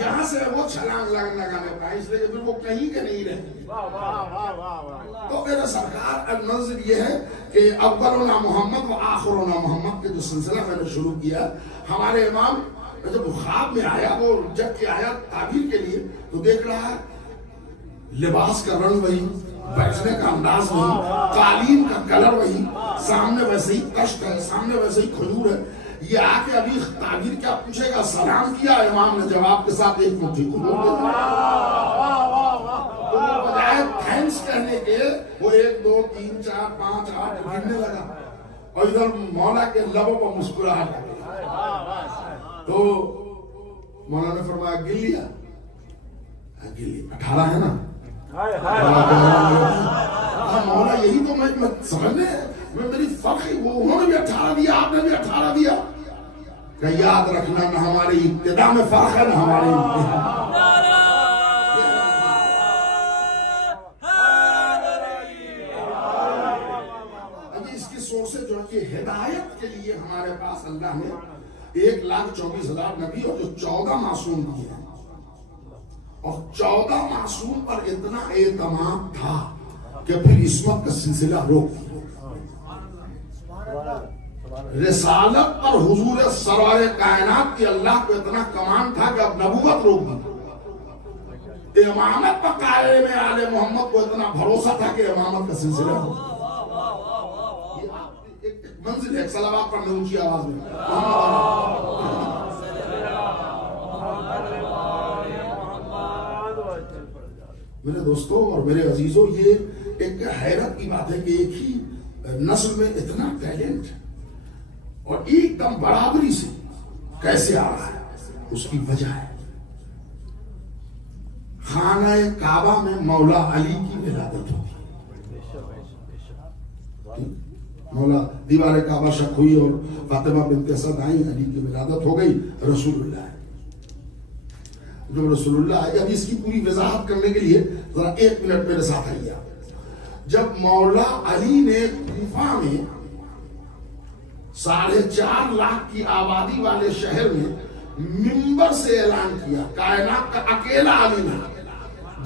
یہاں سے وہ چھلانگ لگانے کا, اس لیے کہ پھر وہ کہیں کے نہیں رہتے. تو میرا سرکار المنزل یہ ہے کہ اولنا محمد و آخرنا محمد کے جو سلسلہ میں نے شروع کیا. ہمارے امام جب خواب میں آیا, وہ جب کہ آیا تعبیر کے لیے, تو دیکھ رہا ہے لباس کا رنگ وہی, بیٹھنے کا انداز وہی, قالین کا کلر وہی, سامنے ویسے ہی کشت ہے, سامنے ویسے ہی کھجور ہے. یہ آ کے ابھی تعبیر کیا پوچھے گا, سلام کیا, امام نے جواب کے ساتھ 1 مٹھی کھجور دے دی. تو بجائے تھینکس کہنے کے وہ 1 2 3 4 5 8 گننے لگا, اور ادھر مولا کے لبوں پر مسکراہٹ آ گئی. تو مولا نے فرمایا گن لیا, گن لیا, 18 ہے نا. مولا یہی تو میں سمجھنے میری فرق ہے, وہ انہوں نے بھی 18 دیا, آپ نے بھی 18 دیا. کہ یاد رکھنا نہ ہماری ابتدا میں فرق ہے نہ ہماری انتہا. ابھی اس کی سورسز جو ہے, یہ ہدایت کے لیے ہمارے پاس اللہ نے 1,24,000 نبی اور جو 14 معصوم دیے ہیں, اور 14 معصوم پر اتنا اعتماد تھا کہ پھر عصمت کا سلسلہ روک دیا. رسالت اور حضور سرور کائنات کی اللہ کو اتنا کمان تھا کہ اب نبوت روک دی. امامت پر قائل میں آل محمد کو اتنا بھروسہ تھا کہ امامت کا سلسلہ روک دی. ایک منزل ہے, صلوات پڑھنے اونچی آواز میں. میرے دوستوں اور میرے عزیزوں، یہ ایک حیرت کی بات ہے کہ ایک ہی نسل میں اتنا ٹیلنٹ اور ایک دم برابری سے کیسے آ رہا ہے؟ اس کی وجہ ہے خانہ کعبہ میں مولا علی کی ولادت ہوئی. مولا دیوار کعبہ شق ہوئی اور فاطمہ بنت اسد آئیں، علی کی ولادت ہو گئی. رسول اللہ ہے، جو رسول اللہ ہے. اب اس کی پوری وضاحت کرنے کے لیے ذرا 1 منٹ میرے ساتھ آئیے. جب مولا علی نے کوفہ میں 4.5 لاکھ کی آبادی والے شہر میں منبر سے اعلان کیا، کائنات کا اکیلا علی نے،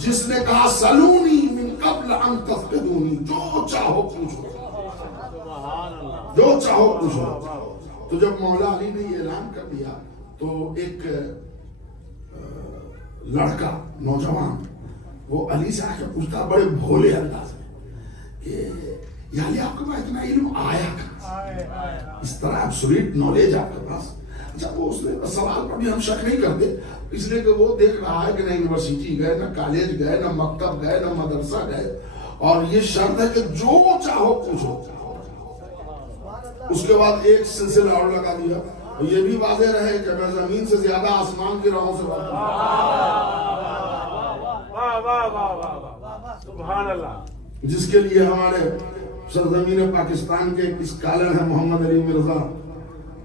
جس نے کہا سلونی من قبل ان تفقدونی، جو چاہو پوچھو، جو چاہو پوچھو. تو جب مولا علی نے یہ اعلان کر دیا تو ایک لڑکا نوجوان وہ علی سے آ کے پوچھتا بڑے بھولے انداز میں کہ یا علی آپ کے پاس اتنا علم آیا کہاں، اس طرح ایبسولوٹ نالج آپ کے پاس؟ اچھا وہ اس نے سوال پر بھی ہم شک نہیں کرتے، اس لیے کہ وہ دیکھ رہا ہے کہ نہ یونیورسٹی گئے، نہ کالج گئے، نہ مکتب گئے، نہ مدرسہ گئے، اور یہ شرط ہے کہ جو چاہو پوچھو. اس کے بعد ایک سلسلہ اور لگا دیا، یہ بھی واضح رہے کہ میں زمین سے زیادہ آسمان کی راہوں سے بات کروں. جس کے لیے ہمارے سرزمین پاکستان کے ایک اسکالر ہیں محمد علی مرزا،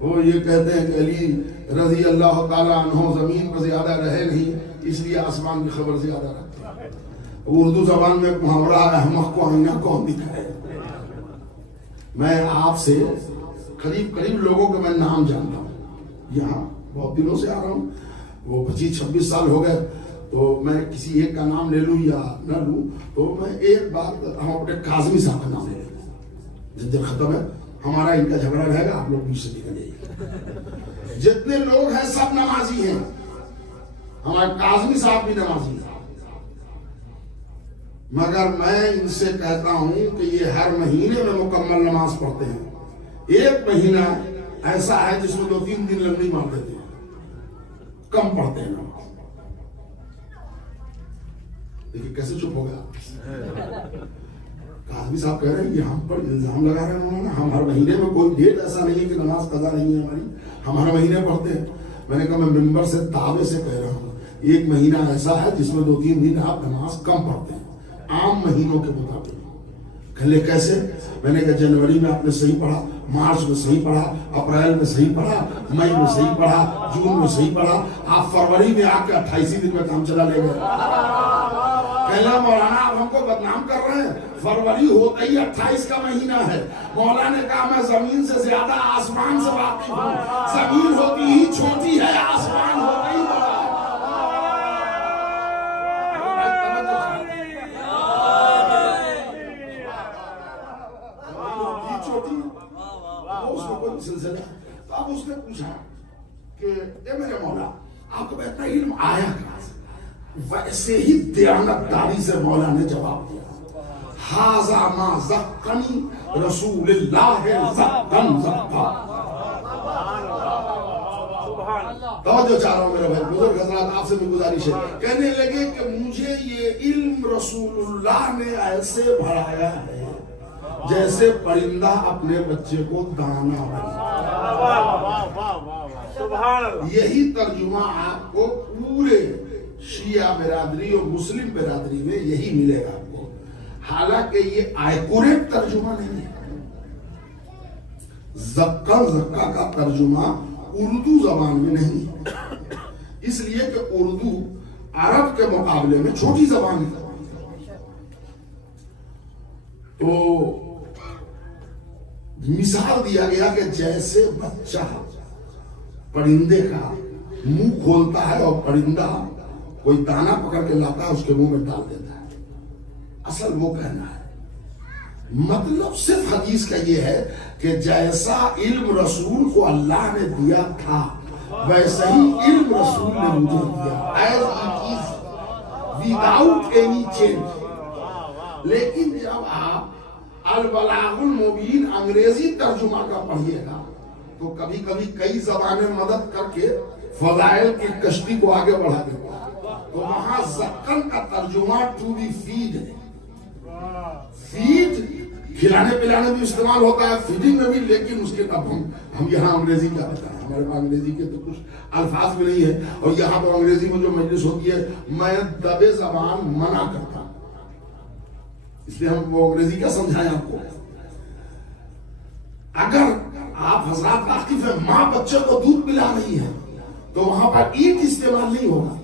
وہ یہ کہتے ہیں کہ علی رضی اللہ تعالیٰ عنہ زمین پر زیادہ رہے نہیں، اس لیے آسمان کی خبر زیادہ رکھتے ہیں. اردو زبان میں محاورہ احمق کو آئینہ کون دکھائے. میں آپ سے قریب لوگوں کے میں نام جانتا ہوں، یہاں بہت دنوں سے آ رہا ہوں، وہ 25-26 سال ہو گئے. تو میں کسی ایک کا نام لے لوں یا نہ لوں، تو میں ایک بات، ہم اپنے کاظمی صاحب کا نام لے لیں، جس دن ختم ہے ہمارا ان کا جھگڑا رہے گا، آپ لوگ بیچ سے نکل جائیے. جتنے لوگ ہیں سب نمازی ہیں، ہمارے کاظمی صاحب بھی نمازی ہیں، مگر میں ان سے کہتا ہوں کہ یہ ہر مہینے میں مکمل نماز پڑھتے ہیں. ایک مہینہ ایسا ہے جس میں 2-3 دن لمبی مار دیتے ہیں، کم پڑھتے ہیں نماز. دیکھیں کیسے چپ ہو گیا. کاظمی صاحب کہہ رہے ہیں یہ ہم پر الزام لگا رہے ہیں انہوں نے، ہم ہر مہینے میں کوئی ڈیٹ ایسا نہیں ہے کہ نماز قضا نہیں ہے ہماری، ہم ہر مہینے پڑھتے ہیں. میں نے کہا میں ممبر سے دعوے سے کہہ رہا ہوں، ایک مہینہ ایسا ہے جس میں 2-3 دن آپ نماز کم پڑھتے ہیں عام مہینوں کے مطابق. کہلے کیسے؟ میں نے کہا جنوری میں آپ نے صحیح پڑھا، مارچ میں صحیح پڑھا، اپریل میں صحیح پڑھا، مئی میں صحیح پڑھا، جون میں صحیح پڑھا، آپ فروری میں آ کے 28 دن میں کام چلا لے گئے. کہنا مولانا آپ ہم کو بدنام کر رہے ہیں، فروری ہوتا ہی 28 کا مہینہ ہے. مولانا نے کہا میں زمین سے زیادہ آسمان سے واقف ہوں، زمین ہوتی ہی چھوٹی ہے، آسمان ہوتا ہی بڑا ہے. سلسلہ. اب اس نے پوچھا کہ اے میرے مولا آپ کو اتنا علم آیا کہاں سے؟ ویسے ہی دیانتداری سے مولا نے جواب دیا، ھذا ما زقنی رسول اللہ زقن زقا. توجہ چاہ رہا ہوں میرے بھائی بزرگ حضرات، آپ سے بھی گزارش ہے. کہنے لگے کہ مجھے یہ علم رسول اللہ نے ایسے بڑھایا ہے جیسے پرندہ اپنے بچے کو دانا بناتا. یہی ترجمہ آپ کو پورے شیعہ برادری اور مسلم برادری میں یہی ملے گا آپ کو، حالانکہ یہ ایکوریٹ ترجمہ نہیں ہے. زکا کا ترجمہ اردو زبان میں نہیں ہے، اس لیے کہ اردو عرب کے مقابلے میں چھوٹی زبان ہے. تو مثال دیا گیا کہ جیسے بچہ پرندے کا منہ کھولتا ہے اور پرندہ کوئی دانا پکڑ کے لاتا ہے اس کے منہ میں ڈال دیتا ہے، اصل وہ کہنا ہے. مطلب صرف حدیث کا یہ ہے کہ جیسا علم رسول کو اللہ نے دیا تھا ویسا ہی علم رسول نے مجھے دیا، as it is without any change. لیکن جب آپ البلاغ المبین انگریزی ترجمہ کا پڑھیے گا تو کبھی کبھی کئی زبانیں مدد کر کے فضائل کی کشتی کو آگے بڑھا دیتے ہیں. تو وہاں زکن کا ترجمہ ٹو بی فیڈ ہے. فیڈ کھلانے پلانے بھی استعمال ہوتا ہے, فیڈنگ میں بھی, لیکن اس کے اب ہم یہاں انگریزی کا بتائیں, ہمارے پاس انگریزی کے تو کچھ الفاظ بھی نہیں ہے, اور یہاں تو انگریزی میں جو مجلس ہوتی ہے میں دبے زبان منع کرتا ہوں, اس لیے ہم وہ انگریزی کا سمجھائیں آپ کو. اگر آپ حضرات واقف ہیں ماں بچے کو دودھ پلا رہی ہے تو وہاں پر ایٹ استعمال نہیں ہوگا.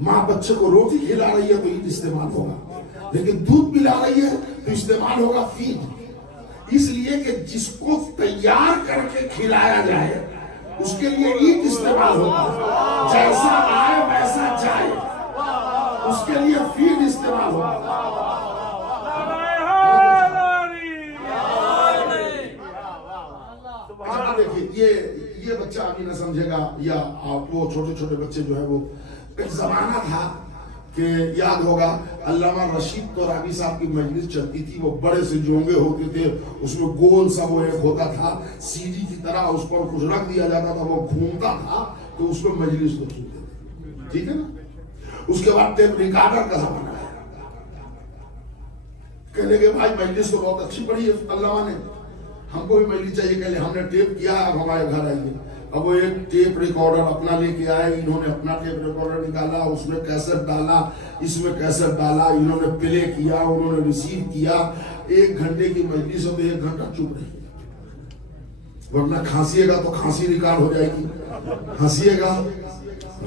ماں بچے کو روٹی کھلا رہی ہے تو ایٹ استعمال ہوگا, لیکن دودھ پلا رہی ہے تو استعمال ہوگا فیڈ. اس لیے کہ جس کو تیار کر کے کھلایا جائے اس کے لیے ایٹ استعمال ہوگا, جیسا آئے ویسا جائے اس کے لیے فیڈ استعمال ہوگا. دیکھیے یہ بچہ ابھی نہ سمجھے گا, یا وہ چھوٹے چھوٹے بچے جو ہے, وہ ایک زمانہ تھا کہ یاد ہوگا علامہ رشید تورابی صاحب کی مجلس چلتی تھی, وہ بڑے سے جونگے ہوتے تھے, اس میں گول سا وہ ایک ہوتا تھا سی ڈی کی طرح, اس پر کچھ رکھ دیا جاتا تھا, وہ گھومتا تھا تو اس میں مجلس کو سنتے تھے, ٹھیک ہے نا. اس کے بعد ٹیپ ریکارڈر کا زمانہ ہے, کہنے کے بھائی مجلس تو بہت اچھی پڑی ہے علامہ نے, ہم کو بھی مجلس چاہیے, کہ ہم نے ٹیپ کیا ہے, اب ہمارے گھر آئیے. اب وہ ایک ٹیپ ریکارڈر اپنا لے کے آئے, انہوں نے اپنا ٹیپ ریکارڈر نکالا, اس میں کیسٹ ڈالا, اس میں کیسٹ ڈالا, انہوں نے پلے کیا, انہوں نے ریسیو کیا. 1 گھنٹے کی مجلس ہو تو 1 گھنٹہ چپ رہی, ورنہ کھانسیے گا تو کھانسی ریکارڈ ہو جائے گی, ہنسیے گا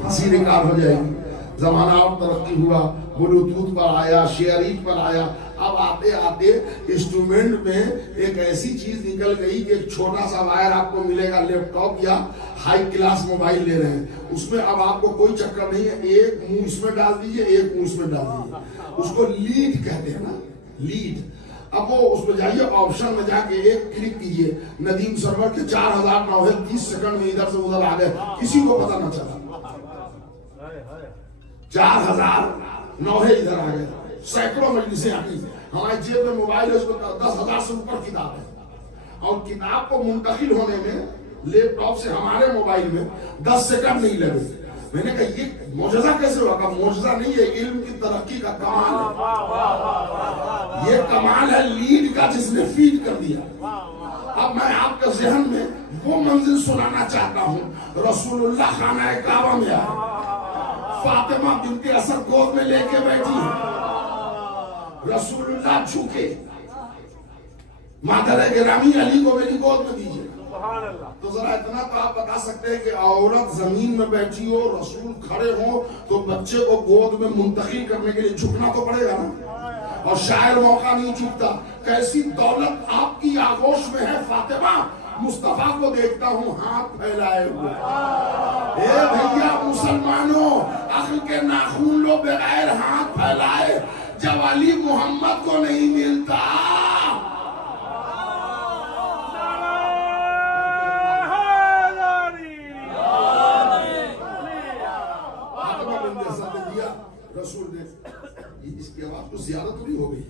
ہنسی ریکارڈ ہو جائے گی. زمانہ اور ترقی ہوا, بلوٹوتھ پر آیا, شیئرنگ پر آیا. اب آتے آتے انسٹرومنٹ میں ایک ایسی چیز نکل گئی کہ ایک چھوٹا سا وائر آپ کو ملے گا, لیپ ٹاپ یا ہائی کلاس موبائل لے رہے ہیں, اس میں اب آپ کو کوئی چکر نہیں ہے, ایک منہ اس میں ڈال دیجئے, ایک منہ اس میں ڈال دیجئے. اس کو لیڈ کہتے ہیں نا, لیڈ. اب وہ اس میں جائیے, آپشن میں جا کے ایک کلک کیجئے, ندیم سرور کے 4009 30 سیکنڈ میں ادھر سے ادھر آ گئے, کسی کو پتہ نہ چلا. 4009 ادھر آ گئے, سینکڑوں مجلسیں آ گئی. ہمارے جیب میں موبائل ہے, اس میں 10,000 سے اوپر کتاب ہے, اور کتاب کو منتقل ہونے میں لیپ ٹاپ سے ہمارے موبائل میں 10 سیکنڈ نہیں لگے. میں نے کہا یہ معجزہ کیسے ہوا؟ کہ معجزہ نہیں ہے, علم کی ترقی کا کمال ہے. یہ کمال ہے لیڈ کا جس نے فیڈ کر دیا. اب میں آپ کے ذہن میں وہ منزل سنانا چاہتا ہوں. رسول اللہ خانہ کعبہ میں آئے, فاطمہ بنت اسد گود میں لے کے بیٹھی, رسول اللہ جھوکے, مادر گرامی علی کو میری گود میں دیجئے. تو ذرا اتنا تو آپ بتا سکتے ہیں کہ عورت زمین میں بیٹھی ہو, رسول کھڑے ہو, تو بچے کو گود میں منتقل کرنے کے لیے جھکنا تو پڑے گا نا, اور شاعر موقع نہیں جھکتا. کیسی دولت آپ کی آغوش میں ہے فاطمہ, مصطفیٰ کو دیکھتا ہوں ہاتھ پھیلائے ہوئے. اے بھیا مسلمانوں, عقل کے ناخون لو بغیر ہاتھ پھیلائے, جب علی محمد کو نہیں ملتا. رسول نے اس کی آواز کو زیادہ تو نہیں ہو گئی ہے,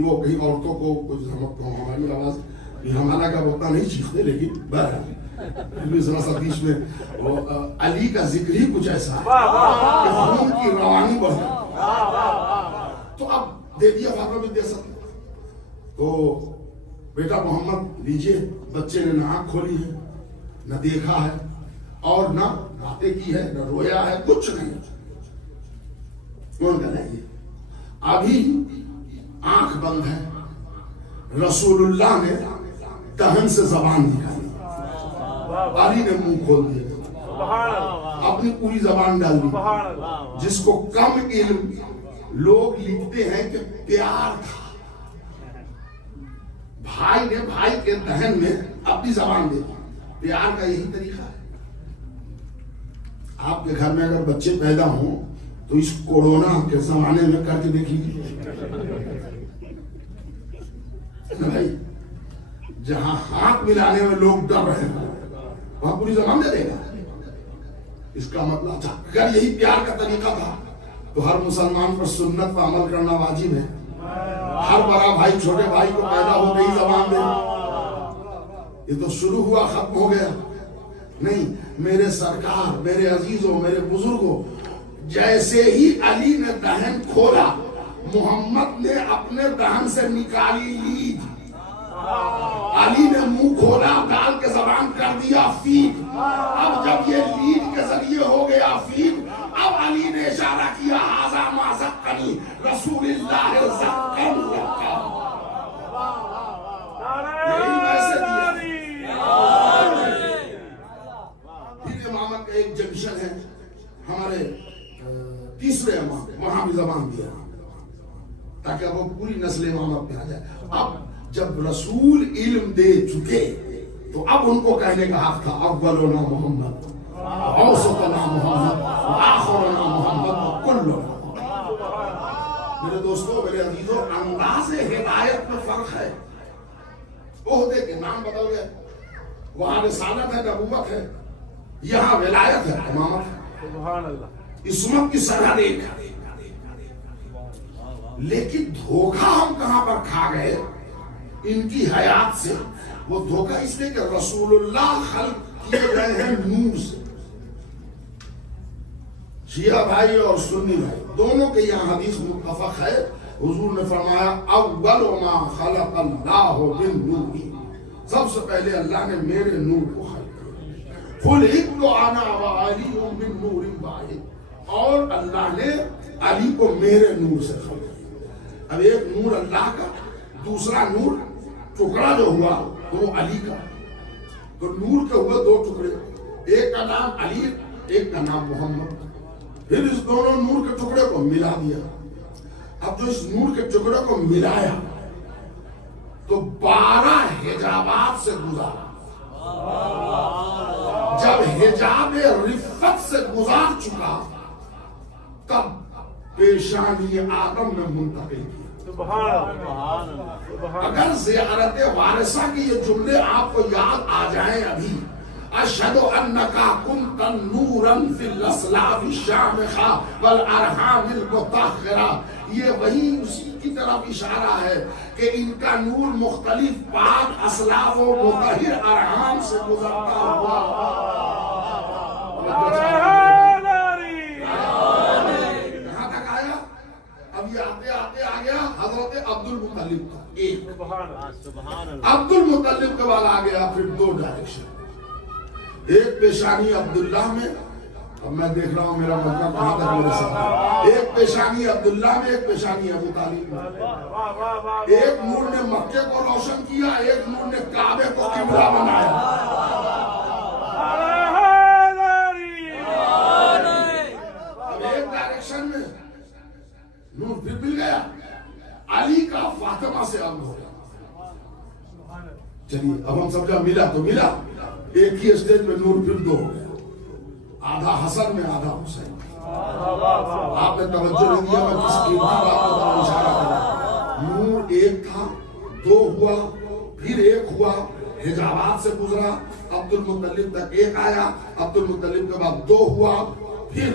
وہ کئی عورتوں کو کچھ ہماری آواز ہمارا کا ہوتا نہیں چیختے, لیکن بہرحال بیچ میں وہ علی کا ذکر ہی کچھ ایسا ہے کہ خون کی روانی بڑھے. تو اب دے دیا فاطمہ بنت اسد, تو بیٹا محمد لیجئے. بچے نے نہ آنکھ کھولی ہے, نہ دیکھا ہے, اور نہ باتیں کی ہے, نہ رویا ہے, کچھ نہیں. کون کہہ رہے ابھی آنکھ بند ہے, رسول اللہ نے دہن سے زبان نکالی, علی نے منہ کھول دیا, اپنی پوری زبان ڈال دی. جس کو کم علم لوگ لکھتے ہیں کہ پیار تھا, بھائی نے بھائی کے دہن میں اپنی زبان دے دی. پیار کا یہی طریقہ ہے. آپ کے گھر میں اگر بچے پیدا ہوں تو اس کورونا کے زمانے میں کر کے دیکھیے بھائی, جہاں ہاتھ ملانے میں لوگ ڈر رہے ہیں وہاں پوری زبان دے دے گا. اس کا مطلب تھا اگر یہی پیار کا طریقہ تھا تو ہر مسلمان پر سنت پر عمل کرنا واجب ہے. ہر بڑا بھائی چھوٹے بھائی کو پیدا ہو گئی زبان دے. یہ تو شروع ہوا ختم ہو گیا. نہیں، میرے سرکار، میرے عزیزوں، میرے بزرگوں، جیسے ہی علی نے دہن کھولا، محمد نے اپنے دہن سے نکالی لید. علی نے منہ کھولا، ڈال کے زبان کر دیا فید. اب جب یہ لید کے ذریعے ہو گیا فید، اب علی نے اشارہ کیا ھذا ما زقنی رسول اللہ زقن زقن. یہی ویسے دیا. پھر امامت کا ایک جنکشن ہے ہمارے تیسرے امام، وہاں بھی زبان دیا تاکہ وہ پوری نسل امامت میں آ جائے. اب جب رسول علم دے چکے تو اب ان کو کہنے کا حق تھا اولنا محمد، اوسطنا محمد، آخرنا محمد، کلنا. میرے دوستو، میرے عزیزو، انداز ہدایت میں فرق ہے. عہدے کے نام بدل گئے، وہاں رسالت ہے، نبوت ہے، یہاں ولایت ہے، امامت ہے. سبحان اللہ. عصمت کی سرحد ایک ہے. لیکن دھوکہ ہم کہاں پر کھا گئے ان کی حیات سے؟ وہ دھوکہ اس لیے کہ رسول اللہ خلق کیے گئے ہیں نور سے. شیعہ بھائی اور سنی بھائی دونوں کے یہاں حدیث متفق ہے. حضور نے فرمایا اول ما خلق اللہ بالنور، سب سے پہلے اللہ نے میرے نور کو خلق کیا. خلقت انا وعلی من نور واحد، اور اللہ نے علی کو میرے نور سے خلق کیا. اب ایک نور اللہ کا، دوسرا نور ٹکڑا جو ہوا وہ علی کا. تو نور کے ہوئے دو ٹکڑے، ایک کا نام علی، ایک کا نام محمد. پھر اس دونوں نور کے ٹکڑے کو ملا دیا. اب جو اس نور کے ٹکڑے کو ملایا تو 12 حجابات سے گزارا. جب حجاب رفت سے گزار چکا تب پیشانی آدم میں منتقل کیا. اگر زیارت وارثہ کی یہ جملے آپ کو یاد آ جائیں ابھی، اشہد انکا کنت نورا فی الاسلاف الشامخہ والارحام المطہرہ، یہ وہی اسی کی طرف اشارہ ہے کہ ان کا نور مختلف پاک اسلاف و مطہر ارحام سے گزرتا ہوا. کہاں تک آیا؟ اب یہ آتے آتے آ گیا حضرت عبد المطلب کا. ایک عبد المطلب کے بعد آ گیا پھر 2 ڈائریکشن. ایک پیشانی عبداللہ میں، اب میں دیکھ رہا ہوں میرا مطلب کہاں تک میرے ساتھ. ایک پیشانی عبداللہ میں، ایک پیشانی ابو طالب میں. ایک نور نے مکے کو روشن کیا، ایک نور نے کعبے کو قبلہ بنایا. اب ایک ڈائریکشن میں نور پھر مل گیا. علی کا فاطمہ سے اب ہو گیا. چلیے اب ہم سمجھا ملا تو ملا. ایک ہی اسٹیج میں نور پھر 2 ہو گیا، آدھا حسن میں آدھا حسین. آپ نے توجہ نہیں دیا، میں کس کی بات کا اشارہ کرا. نور ایک تھا، 2 ہوا، پھر 1 ہوا، حجابات سے گزرا، عبد المطلب تک 1 آیا، عبد المطلب کے بعد 2 ہوا، پھر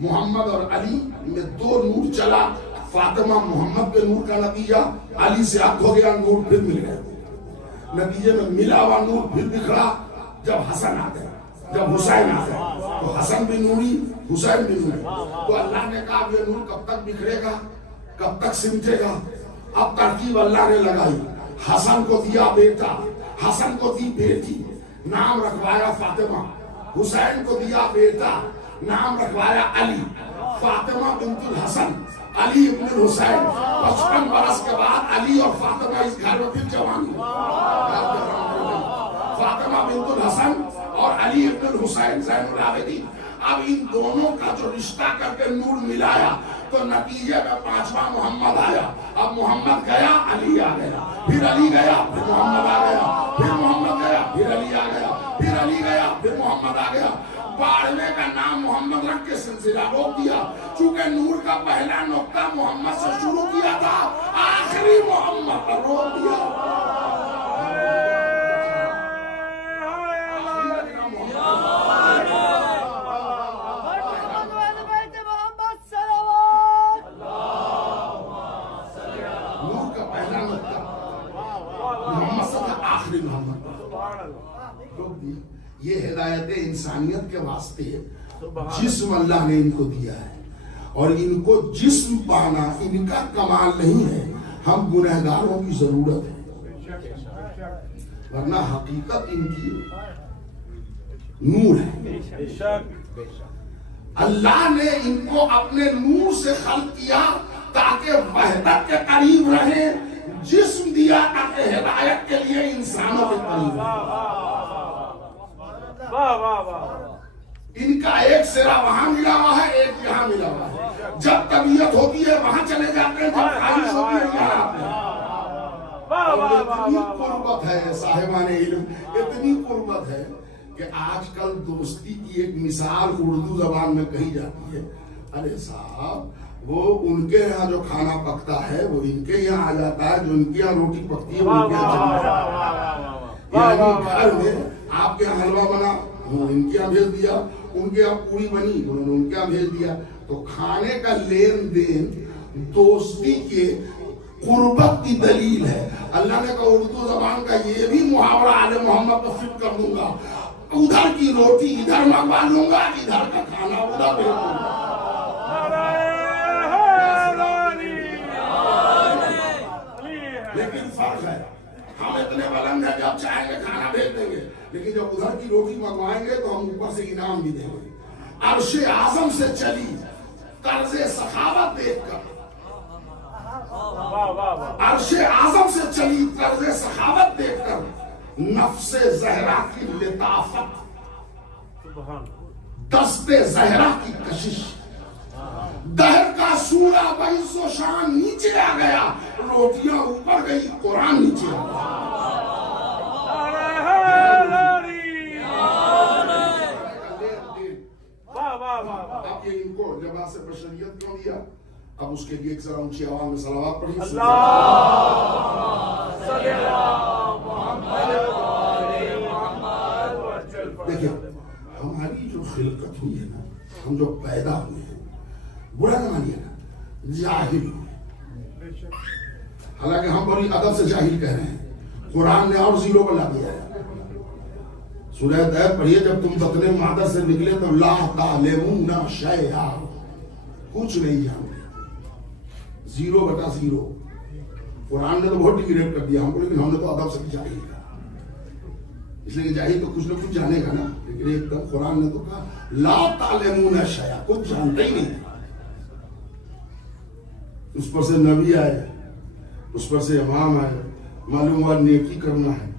محمد اور علی میں 2 نور چلا. فاطمہ محمد کے نور کا نتیجہ، علی سے اب ہو گیا، نور پھر مل گیا. نتیجے میں ملا ہوا نور پھر بکھرا جب حسن آ گیا، جب حسین آ گیا تو حسن بھی نوری، حسین بھی نوری. تو اللہ نے کہا یہ نور کب تک بکھرے گا، کب تک سمٹے گا؟ اب ترکیب اللہ نے لگائی. حسن کو دیا بیٹا، حسن کو دی بیٹی، نام رکھوایا فاطمہ. حسین کو دیا بیٹا، نام رکھوایا علی. فاطمہ بنت الحسن، علی ابن الحسین. 55 برس کے بعد علی اور فاطمہ اس گھر میں پھر جوان ہوئے. فاطمہ بنت الحسن اور علی ابن الحسین زین العابدین. اب ان دونوں کا جو رشتہ کر کے نور ملایا تو نتیجے میں 5واں محمد آیا. اب محمد گیا، علی آ گیا، پھر علی گیا، پھر محمد آ گیا، پھر محمد گیا، پھر علی آ گیا، پھر علی گیا، پھر محمد آ گیا. 12ویں کا نام محمد رکھ کے سلسلہ روک دیا. چونکہ نور کا پہلا نقطہ محمد سے شروع کیا تھا، آخری محمد پر روک دیا. نور کا پہلا نقطہ محمد سے تھا، آخری محمد پر روک دیا. یہ ہدایت انسانیت کے واسطے جسم اللہ نے ان کو دیا ہے، اور ان کو جسم پانا ان کا کمال نہیں ہے، ہم گنہگاروں کی ضرورت ہے، ورنہ حقیقت ان کی نور ہے۔ اللہ نے ان کو اپنے نور سے خلق کیا تاکہ وحدت کے قریب رہیں، جسم دیا تاکہ ہدایت کے لیے انسانوں کے قریب رہیں۔ ان کا ایک سرا وہاں ملا ہوا ہے، ایک یہاں ملا ہوا ہے، جب طبیعت ہوتی ہے وہاں چلے جاتے ہیں، جب خواہش ہوتی ہے یہاں آتے ہیں۔ اتنی قربت ہے صاحبان علم، اتنی قربت ہے کہ آج کل دوستی کی ایک مثال اردو زبان میں کہی جاتی ہے، ارے صاحب وہ ان کے یہاں جو کھانا پکتا ہے وہ ان کے یہاں آ جاتا ہے، جو ان کے یہاں روٹی پکتی ہے وہ ان کے یہاں چلی جاتی ہے۔ یعنی گھر میں آپ کے یہاں حلوہ بنا، ان کے یہاں بھیج دیا، ان کے یہاں پوری بنی، انہوں نے ان کے یہاں بھیج دیا۔ تو کھانے کا لین دین دوستی کے قربت کی دلیل ہے۔ اللہ نے کہا اردو زبان کا یہ بھی محاورہ آل محمد کو فٹ کر دوں گا، ادھر کی روٹی ادھر منگوا لوں گا، ادھر کا کھانا ادھر بھیج دوں گا۔ لیکن فرق ہے، ہم اتنے بلند ہیں جب چاہیں گے کھانا بھیج دیں گے، لیکن جب ادھر کی روٹی منگوائیں گے تو ہم اوپر سے انعام بھی دیں گے۔ عرش اعظم سے چلی طرز سخاوت دیکھ کر، عرش اعظم سے چلی طرز سخاوت دیکھ کر، نفس زہرا کی لطافت، دست زہرا کی کشش، دہر کا سورہ بعز و شان نیچے آ گیا، روٹیاں اوپر گئی، قرآن نیچے آ گیا۔ اب یہ ان کو لباس بشریت کیوں دیا؟ اب اس کے لیے ایک ذرا اونچی آواز میں صلوات پڑھیے۔ دیکھیں ہماری جو خلقت ہوئی ہے نا، ہم جو پیدا ہوئے ہیں، برا نہ مانیے نا، جاہل ہوئے، حالانکہ ہم بڑی ادب سے جاہل کہہ رہے ہیں، قرآن نے اور زیرو بنا دیا ہے۔ سورہ طہ پڑھیے، جب تم بطن مادر سے نکلے تو لا تعلمون شیئا، کچھ نہیں جانتے، 0/0۔ قرآن نے تو بہت ڈیگریڈ کر دیا ہم کو، لیکن ہم نے تو ادب سے جاہل کہا، اس لیے جاہل تو کچھ نہ کچھ جانے گا نا، لیکن ایک دم قرآن نے تو کہا لا تعلمون شیئا، کچھ جانتے ہی نہیں۔ اس پر سے نبی آئے، اس پر سے امام آئے، معلوم ہوا نیکی کرنا ہے،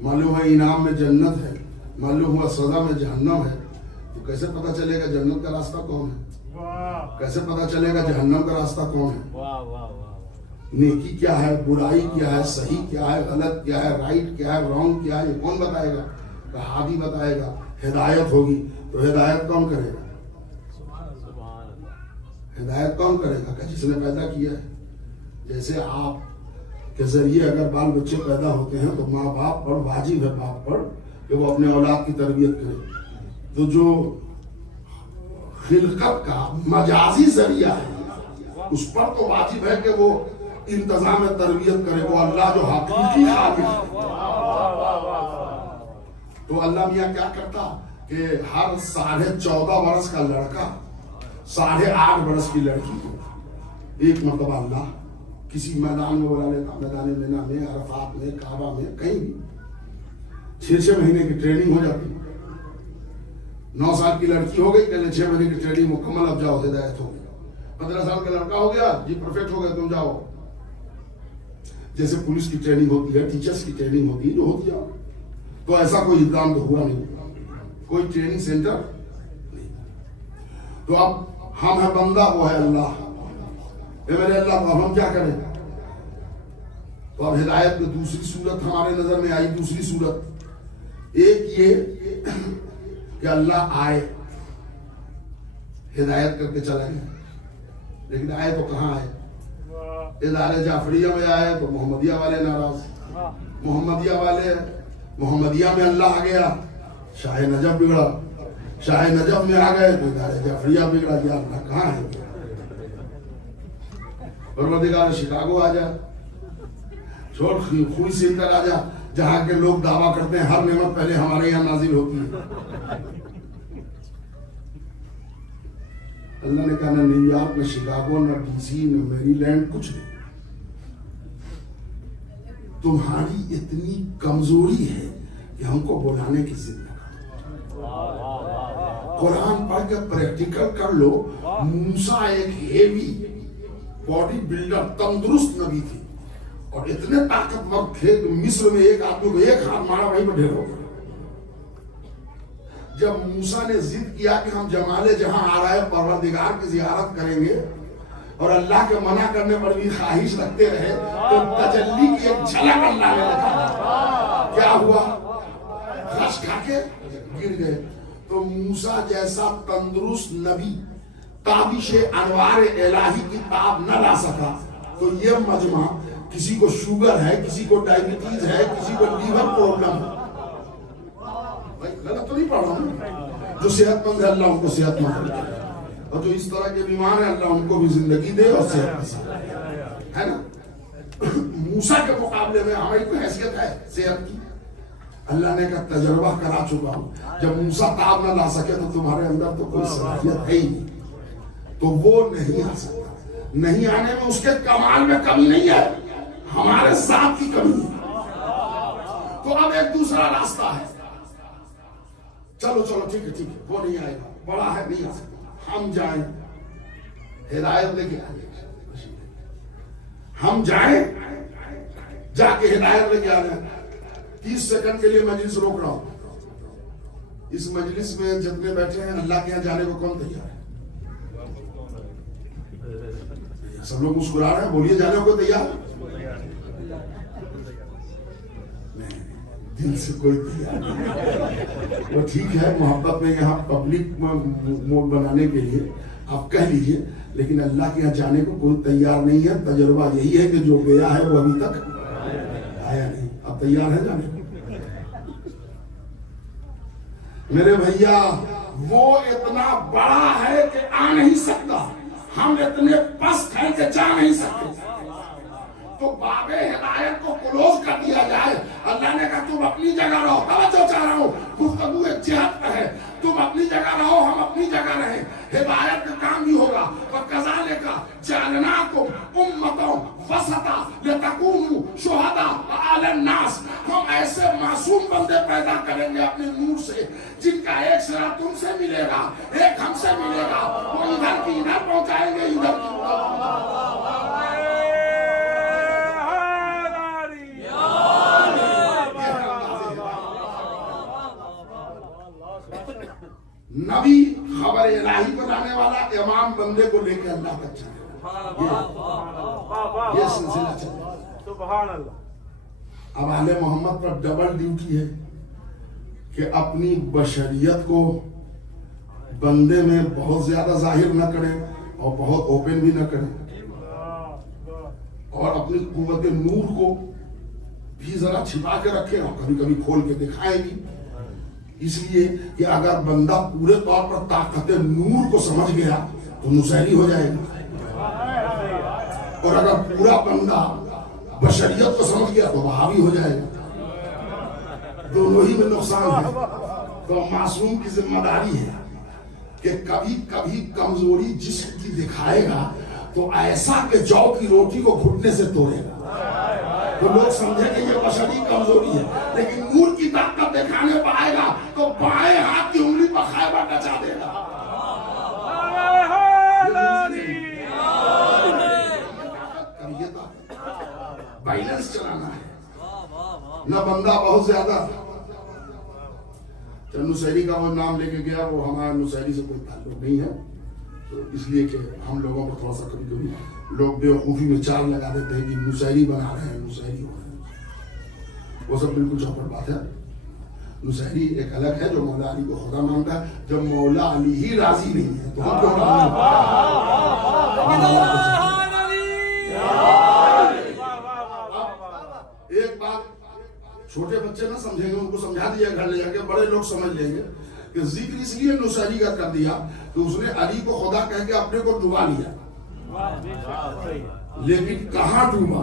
معلوم ہے انعام میں جنت ہے، معلوم ہوا سزا میں جہنم ہے، تو کیسے پتا چلے گا جنت کا راستہ کون ہے؟ کیسے پتا چلے گا جہنم کا راستہ کون ہے؟ نیکی کیا ہے، برائی کیا ہے، صحیح کیا ہے، غلط کیا ہے، رائٹ کیا ہے، رانگ کیا ہے، یہ کون بتائے گا؟ کہ ہادی بتائے گا۔ ہدایت ہوگی تو ہدایت کون کرے گا؟ ہدایت کون کرے گا؟ کہ جس نے پیدا کیا ہے۔ جیسے آپ کے ذریعے اگر بال بچے پیدا ہوتے ہیں تو ماں باپ پر واجب ہے، باپ پر، کہ وہ اپنے اولاد کی تربیت کرے۔ تو جو خلقت کا مجازی ذریعہ ہے اس پر تو واجب ہے کہ وہ انتظام تربیت کرے، وہ اللہ جو حقیقی خالق ہے۔ تو اللہ میاں کیا کرتا کہ ہر 14.5 برس کا لڑکا، 8.5 برس کی لڑکی کو ایک مرتبہ اللہ کسی میدان میں بلا لیتا، میدان مینا میں، عرفات میں، کعبہ میں، کہیں بھی 6 مہینے کی ٹریننگ ہو جاتی۔ 9 سال کی لڑکی ہو گئی، پہلے 6 مہینے کی ٹریننگ مکمل، اب جاؤ ہدایت ہو گئی۔ 15 سال کا لڑکا ہو گیا، جی پرفیکٹ ہو گئے، تم جاؤ۔ جیسے پولیس کی ٹریننگ ہوتی ہے، ٹیچرز کی ٹریننگ ہوتی ہے، جو ہوتی ہے، تو ایسا کوئی اقدام تو ہوا نہیں، کوئی ٹریننگ سینٹر نہیں۔ تو اب ہم ہے بندہ، وہ ہے اللہ، اے میرے اللہ، تو اب ہم کیا کریں؟ تو اب ہدایت میں دوسری صورت ہمارے نظر میں آئی۔ دوسری صورت ایک یہ کہ اللہ آئے، ہدایت کر کے چلے گئے، لیکن آئے تو کہاں آئے؟ ادارے جعفریہ میں آئے تو محمدیہ والے ناراض، محمدیہ میں اللہ آ گیا، شاہ نجف بگڑا، شاہ نجف میں آ گئے تو ادارے جعفریہ بگڑا، یا اللہ کہاں ہے؟ پروردگار شکاگو آ جائے، چھوڑ خوئی سے کر آ جا جہاں کے لوگ دعویٰ کرتے ہیں ہر نعمت پہلے ہمارے یہاں نازل ہوتی ہے. اللہ نے کہا نہ نیو یارک نہ شکاگو نہ ڈی سی نہ میری لینڈ کچھ نہیں. تمہاری اتنی کمزوری ہے کہ ہم کو بلانے کی ضد نہ کرو. قرآن پڑھ کے پریکٹیکل کر لو. موسیٰ ایک ہیوی باڈی بلڈر تندرست نبی تھی اور اتنے طاقتور تھے کہ مصر میں ایک آدمی کو ایک ہاتھ مارا وہیں پر ڈھیر ہو گیا. جب موسیٰ نے ضد کیا کہ ہم جمال جہاں آ رہا ہے پروردگار کی زیارت کریں گے اور اللہ کے منع کرنے پر بھی خواہش رکھتے رہے تو تجلی کی ایک جھلک اللہ نے دکھائی. کیا ہوا؟ رش کھا کے گر گئے. تو موسیٰ جیسا تندرست نبی تابش انوار الہی کی تاب نہ لا سکا تو یہ مجمع کسی کو شوگر ہے, کسی کو ڈائبٹیز ہے, کسی کو لیور پرابلم ہے. غلط تو نہیں پڑھ رہا ہوں. جو صحت مند ہے اللہ ان کو صحت مند ہے اور جو اس طرح کے بیمار ہیں اللہ ان کو بھی زندگی دے اور صحت نصیب ہے نا. موسیٰ کے مقابلے میں ہماری کوئی حیثیت ہے صحت کی؟ اللہ نے کہا تجربہ کرا چکا ہوں. جب موسیٰ تاب نہ لا سکے تو تمہارے اندر تو کوئی صلاحیت ہے ہی نہیں, تو وہ نہیں آ سکتا. نہیں آنے میں اس کے کمال میں کمی نہیں ہے, ہمارے ساتھ کی کمی ہے. تو اب ایک دوسرا راستہ ہے. چلو چلو ٹھیک ہے وہ نہیں آئے گا, بڑا ہے نہیں آ سکتا. ہم جائیں ہدایت لے کے آئیں, ہم جائیں جا کے ہدایت لے کے آ جائیں. 30 سیکنڈ کے لیے مجلس روک رہا ہوں. اس مجلس میں جتنے بیٹھے ہیں اللہ کے یہاں جانے کو کون تیار ہے؟ سب لوگ مسکرا رہے ہیں, بولیے جانے کو تیار؟ نہیں, دل سے کوئی تیار نہیں. وہ ٹھیک ہے محبت میں یہاں پبلک موڈ بنانے کے لیے آپ کہہ لیجئے, لیکن اللہ کے یہاں جانے کو کوئی تیار نہیں ہے. تجربہ یہی ہے کہ جو گیا ہے وہ ابھی تک آیا نہیں. اب تیار ہے جانے کو؟ میرے بھیا وہ اتنا بڑا ہے کہ آ نہیں سکتا, ہم اتنے پست ہیں کہ جا نہیں سکتے. تو باب ہدایت کو کلوز کر دیا جائے. اللہ نے کہا تم اپنی جگہ رہو. توجہ چاہ رہا ہوں, گفتگو ایک جہت پہ ہے. تم اپنی جگہ رہو, ہم اپنی جگہ رہیں. ہدایت کا کام بھی ہوگا. وَكَذَلِكَ جَعَلْنَاكُمْ أُمَّةً وَسَطًا لِتَكُونُوا شُهَدَاءَ عَلَى النَّاسِ. ہم ایسے معصوم بندے پیدا کریں گے اپنے نور سے جن کا ایک سرا تم سے ملے گا, ایک ہم سے ملے گا. وہ ادھر کی ادھر پہنچائیں گے, ادھر کی نبی خبر الہی بنانے والا امام بندے کو لے کے اللہ تک چلے. یہ سلسلہ چلے. سبحان اللہ. اب آل محمد پر ڈبل ڈیوٹی ہے کہ اپنی بشریت کو بندے میں بہت زیادہ ظاہر نہ کریں اور بہت اوپن بھی نہ کریں, اور اپنی قوت نور کو بھی ذرا چھپا کے رکھیں اور کبھی کبھی کھول کے دکھائیں بھی. اس لیے کہ اگر بندہ پورے طور پر طاقت نور کو سمجھ گیا تو نصیری ہو جائے گا, اور اگر پورا بندہ بشریت کو سمجھ گیا تو وہابی ہو جائے گا. دونوں ہی میں نقصان ہے. تو معصوم کی ذمہ داری ہے کہ کبھی کبھی کمزوری جسم کی دکھائے گا تو ایسا کہ جو کی روٹی کو گھٹنے سے توڑے گا. تو لوگ سمجھیں کہ یہ بشری کمزوری ہے, لیکن نور کی طاقت دکھانے پائے گا تو بائیں ہاتھ کی انگلی پر خیبر نچا دے گا. بیلنس چلانا ہے, نہ بندہ بہت زیادہ. نصیری کا وہ نام لے کے گیا, وہ ہمارا نصیری سے کوئی تعلق نہیں ہے. تو اس لیے کہ ہم لوگوں کو تھوڑا سا کبھی کبھی لوگ بیوقوفی میں چار لگا دیتے ہیں کہ نصیری بنا رہے ہیں, نصیری ہو رہے ہیں. وہ سب بالکل چوپٹ بات ہے. نصیری ایک الگ ہے جو مولا علی کو خدا مانتا ہے. جب مولا علی ہی راضی نہیں ہے تو ہم کیوں راضی ہیں؟ ایک بات چھوٹے بچے نہ سمجھیں گے, ان کو سمجھا دیا گھر لے جا کے, بڑے لوگ سمجھ لیں گے کہ ذکر اس لیے نصیری کا کر دیا کہ اس نے علی کو خدا کہہ کے اپنے کو ڈبا لیا. لیکن کہاں ڈوبا؟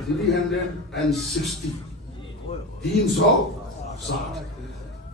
360 360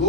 2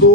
2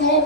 2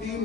3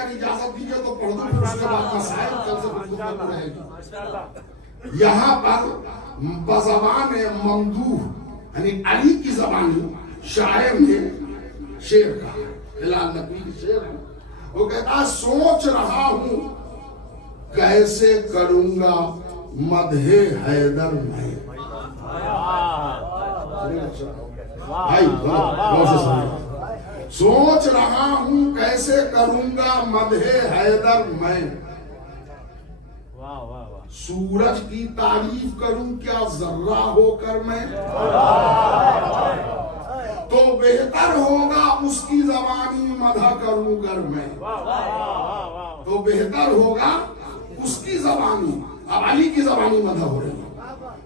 اگر اجازت دیجیے تو پڑھ دوں پھر اس کے بعد مسائل کل سے خدمت رہے گی. یہاں پر بزبان ممدوح یعنی علی کی زبانی شاعر نے شعر کہا, ہلال نقوی کی شعر ہے. وہ کہتا سوچ رہا ہوں کیسے کروں گا مدح حیدر میں. بھائی سوچ رہا ہوں کیسے کروں گا مدح حیدر میں. سورج کی تعریف کروں کیا ذرہ ہو کر میں, تو بہتر ہوگا اس کی زبانی مدح کروں گر میں. تو بہتر ہوگا اس کی زبانی, اب علی کی زبانی مدح ہو رہی ہے,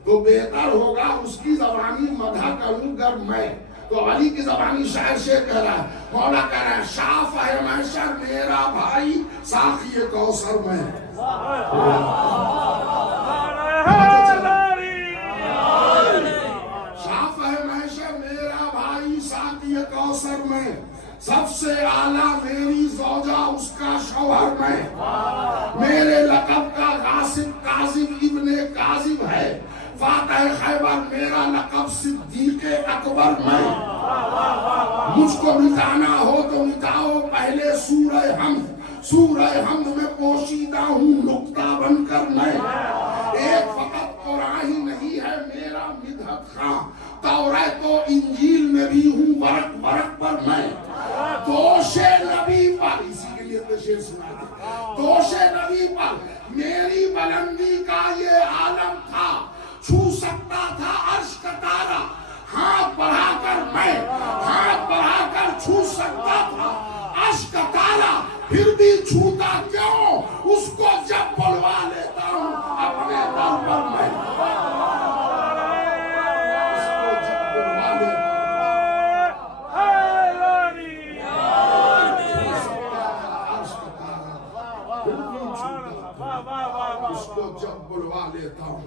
تو بہتر ہوگا اس کی زبانی مدح کروں گر میں. تو علی کی زبانی شاعر شعر کہہ رہا ہے, مولا کہہ رہا ہے شاف ہے محشر میرا بھائی ساقی کوثر میں. شاف ہے محشر میرا بھائی ساقی کوثر میں, سب سے اعلیٰ میری زوجہ اس کا شوہر میں. میرے لقب کا غاصب کاذب ابن کاذب ہے, فاتح خیبر میرا لقب صدیق اکبر میں. مجھ کو مٹانا ہو تو مٹاؤ پہلے سورہ حمد, سورہ حمد میں پوشیدہ ہوں نقطہ بن کر میں. ایک فقط قرآن ہی نہیں ہے میرا مدحت خاں, توریت و انجیل میں بھی ہوں ورق ورق پر میں. دوش نبی پر, اسی کے لیے تو شعر سنا ہے, دوش نبی پر میری بلندی کا یہ عالم تھا, چھو سکتا تھا عرش کا تارا ہاتھ بڑھا کر میں, ہاتھ بڑھا کر چھو سکتا تھا عرش کا تارا, پھر بھی چھوتا کیوں اس کو جب بلوا لیتا ہوں اپنے در پر میں. اس کو جب بلوا لیتا ہوں.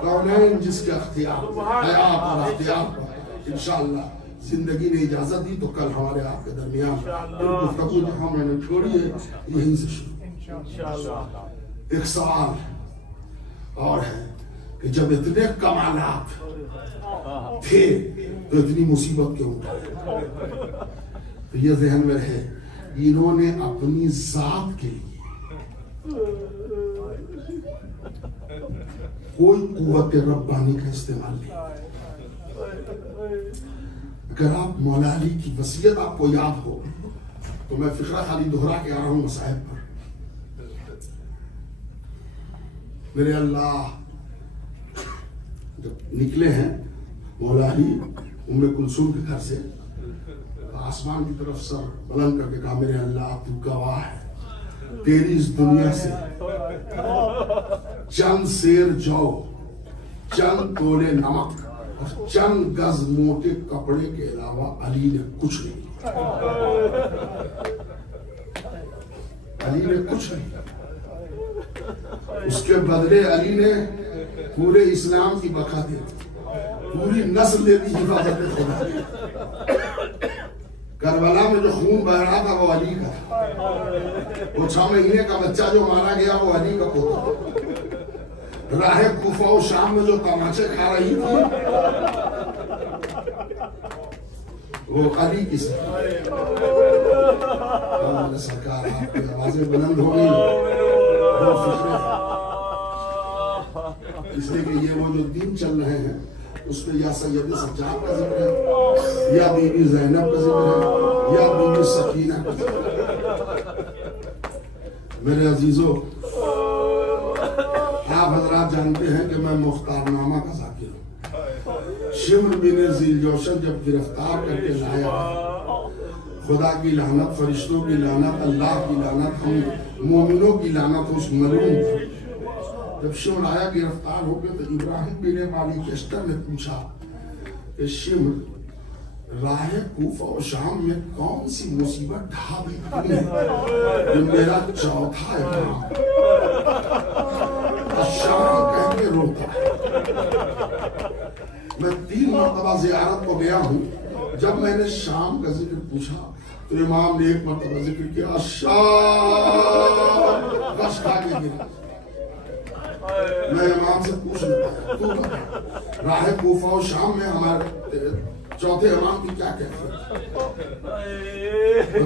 کونین جس کے اختیار حیات اور اختیار پر انشاءاللہ زندگی نے اجازت دی تو کل ہمارے آپ کے درمیان گفتگو جہاں میں نے چھوڑی ہے یہیں سے شروع. ایک سوال اور ہے کہ جب اتنے کمالات تھے تو اتنی مصیبت کیوں اٹھائی؟ تو یہ ذہن میں رہے, انہوں نے اپنی ذات کے لیے کوئی قوت ربانی کا استعمال نہیں. اگر آپ مولا علی کی وصیت آپ کو یاد ہو تو میں فقرہ خالی دہرا کے آ رہا ہوں مصائب پر. میرے اللہ جب نکلے ہیں مولا علی ام کلثوم کے گھر سے, آسمان کی طرف سر بلند کر کے کہا میرے اللہ تو گواہ ہے, تیری اس دنیا سے چند سیر جو, چند تولے نمک اور چند گز موٹے کپڑے کے علاوہ علی نے کچھ نہیں لیا. علی نے کچھ نہیں لیا. اس کے بدلے علی نے پورے اسلام کی بقا دی, پوری نسل دے دی حفاظت خدا. کربلا میں جو خون بہ رہا تھا وہ علی کا تھا, وہ 6 مہینے کا بچہ جو مارا گیا وہ علی کا پوتا. راہ کوفہ و شام میں جو تماچے کھا رہی تھی وہ علی کی سرکار. آپ کی آوازیں بلند ہو گئی, اس لیے کہ یہ وہ جو دین چل رہے ہیں اس میں یا سید سجاد کا ذکر ہے, یا بی بی زینب کا ذکر ہے, یا بی بی سکینہ کا ذکر ہے. میرے عزیزو, آپ حضرات جانتے ہیں کہ میں مختار نامہ کا ذاکر ہوں. شمر بن ذی جوشن جب گرفتار کر کے لایا, خدا کی لعنت, فرشتوں کی لعنت, اللہ کی لعنت, ہم مومنوں کی لعنت اس ملعون پر. جب شمر آیا گرفتار ہو کے تو ابراہیم بن مالی کیسٹر نے پوچھا کہ شمر راہ کوفہ و شام میں کون سی مصیبت ڈھا گئی ہے؟ میرا چوتھا اقرام شام کہہ کے روتا ہے. میں 3 مرتبہ زیارت کو گیا ہوں, جب میں نے شام کا ذکر پوچھا تو امام نے ایک مرتبہ ذکر کیا الشام غش کھا کے گرا. میں امام سے پوچھ رہا تو بتا راہ کوفہ و شام میں ہمارے چوتھے امام کی کیا کہتے ہیں؟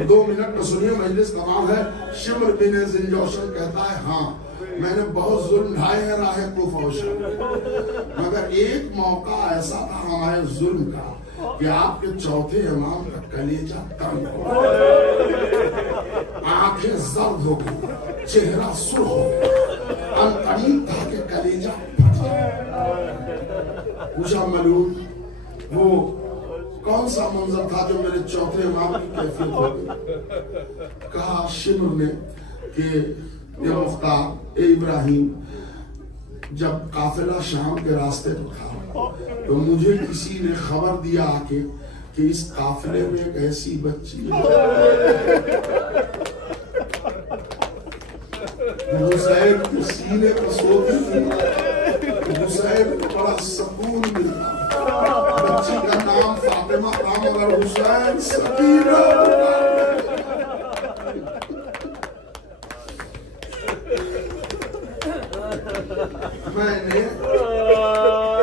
2 منٹ میں سنیے, مجلس تمام ہے. شمر بن زنجوشن کہتا ہے ہاں میں نے بہت ظلم ڈھائے ہیں راہ کوفہ و شام, مگر ایک موقع ایسا تھا ہمارے ظلم کا کہ آپ کے چوتھے امام کا کلیجہ تنگ ہو, آنکھیں زرد ہو گئی, چہرہ سرخ ہو گیا, ان قریب تھا کہ کلیجہ پھٹ جائے. پوچھا ملعون وہ کون سا منظر تھا جو میرے چوتھے امام کی کیفیت ہو گئی؟ کہا شمر نے کہ اے مختار, اے ابراہیم, جب قافلہ شام کے راستے پر تھا تو مجھے کسی نے خبر دیا آکے کہ اس قافلے میں ایک ایسی بچی ہے حسین کے سینے پر سوتی تھی, حسین کو بڑا سکون ملتا. بچی کا نام فاطمہ تھا مگر حسین سکینہ. میں نے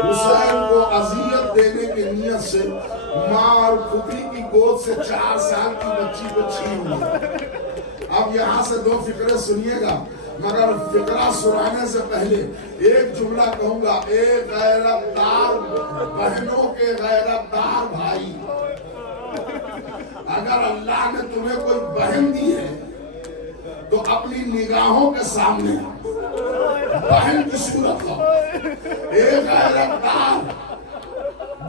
حسین کو اذیت دینے کی نیت سے ماں اور پھوپھی کی گود سے 4 سال کی بچی کو چھین لیا. اب یہاں سے 2 فقرے سنیے گا, مگر فقرہ سنانے سے پہلے ایک جملہ کہوں گا. ایک غیرت دار بہنوں کے غیرت دار بھائی, اگر اللہ نے تمہیں کوئی بہن دی ہے تو اپنی نگاہوں کے سامنے بہن کی صورت لاؤ. ایک غیرت دار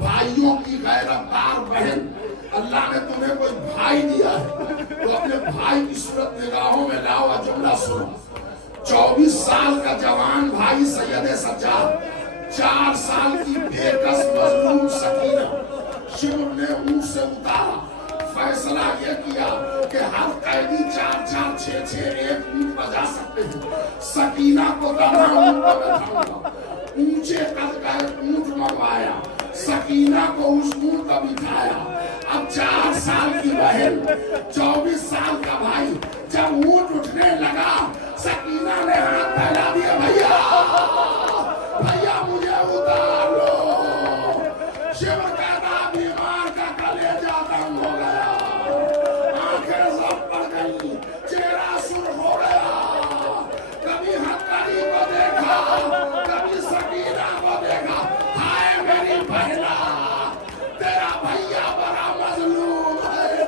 بھائیوں کی غیرت دار بہن, اللہ نے تمہیں کوئی بھائی دیا ہے تو اپنے بھائی کی صورت نگاہوں میں لاؤ. جملہ سنو. 24 سال کا جوان بھائی سید سجاد, 4 سال کی بے کس مظلوم سکینہ. شمر نے منہ سے اتارا, فیصلہ یہ کیا کہ ہر قیدی 4 6 ایک اونٹ بجا سکتے ہیں. سکینہ کو دما اونٹ پر بٹھاؤں گا. اونچے قد کا ایک اونٹ منگوایا, سکینہ کو اس اونٹ پر بٹھایا. اب 4 سال کی بہن, 24 سال کا بھائی, جب اونٹ اٹھنے لگا سکینہ نے ہاتھ پھیلا دیا, بھیا بھیا مجھے اتار لو. شمر کہتا بیمار کا کلیجہ تنگ ہو گیا, آنکھیں زب پڑ گئی, چہرہ سرخ ہو گیا. کبھی ہتھکڑی کو دیکھا, کبھی سکینہ کو دیکھا. ہائے میری بہنا, تیرا بھیا بڑا مظلوم ہے,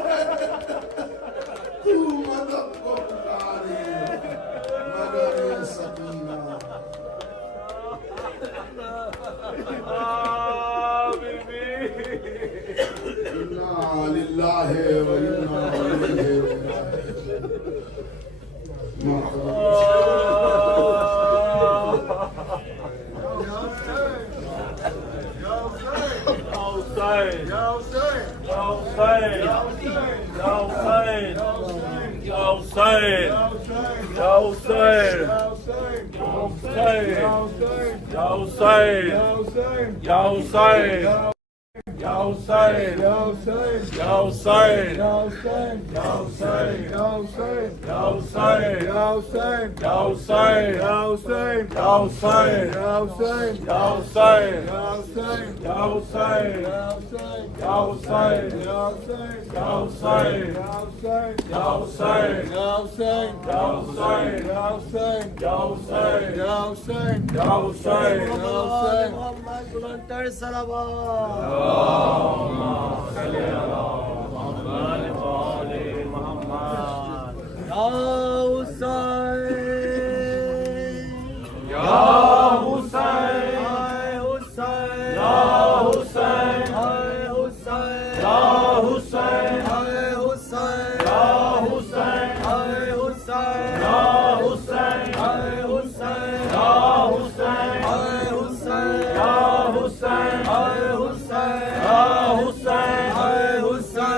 تو مدد کو پکارے مگر یہ سکینہ. انا للہ و انا الیہ حسین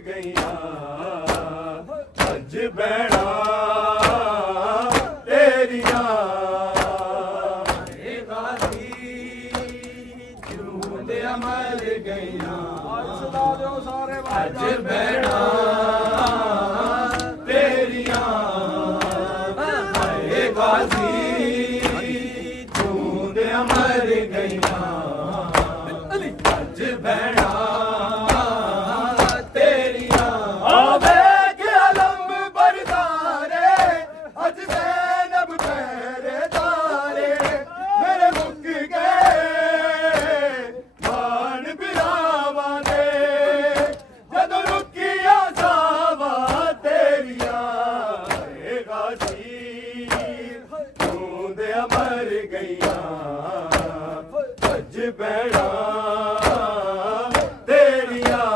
ਗਈਆਂ ਅੱਜ ਬੈਣਾ ਤੇਰੀਆਂ ਏ ਗਾਜ਼ੀ ਜੂਦੇ ਅਮਰ ਗਈਆਂ ਸੁਣਾ ਦਿਓ ਸਾਰੇ ਅੱਜ ਬੈਣਾ ਤੇਰੀਆਂ ਏ ਗਾਜ਼ੀ ਜੂਦੇ ਅਮਰ ਗਈਆਂ ਅੱਜ ਬੈਣਾ ਤੇਰੀਆਂ ਆਵੇ ਕਿ ਅਲਮ ਬਰਦਾਰੇ ਅੱਜ ਜ਼ੈਨਬ ਪਹਿਰੇਦਾਰੇ ਮੇਰੇ ਮੁੱਕ ਗਏ ਮਾਣ ਬਿਰਾਵਾਂ ਦੇ ਜਦੋਂ ਰੁਕੀਆਂ ਸਾਵਾਂ ਤੇਰੀਆਂ ਏ ਗਾਜ਼ੀ ਤੂੰ ਦੇ ਅਮਰ ਗਈਆਂ ਅੱਜ ਬੈਣਾ ਤੇਰੀਆਂ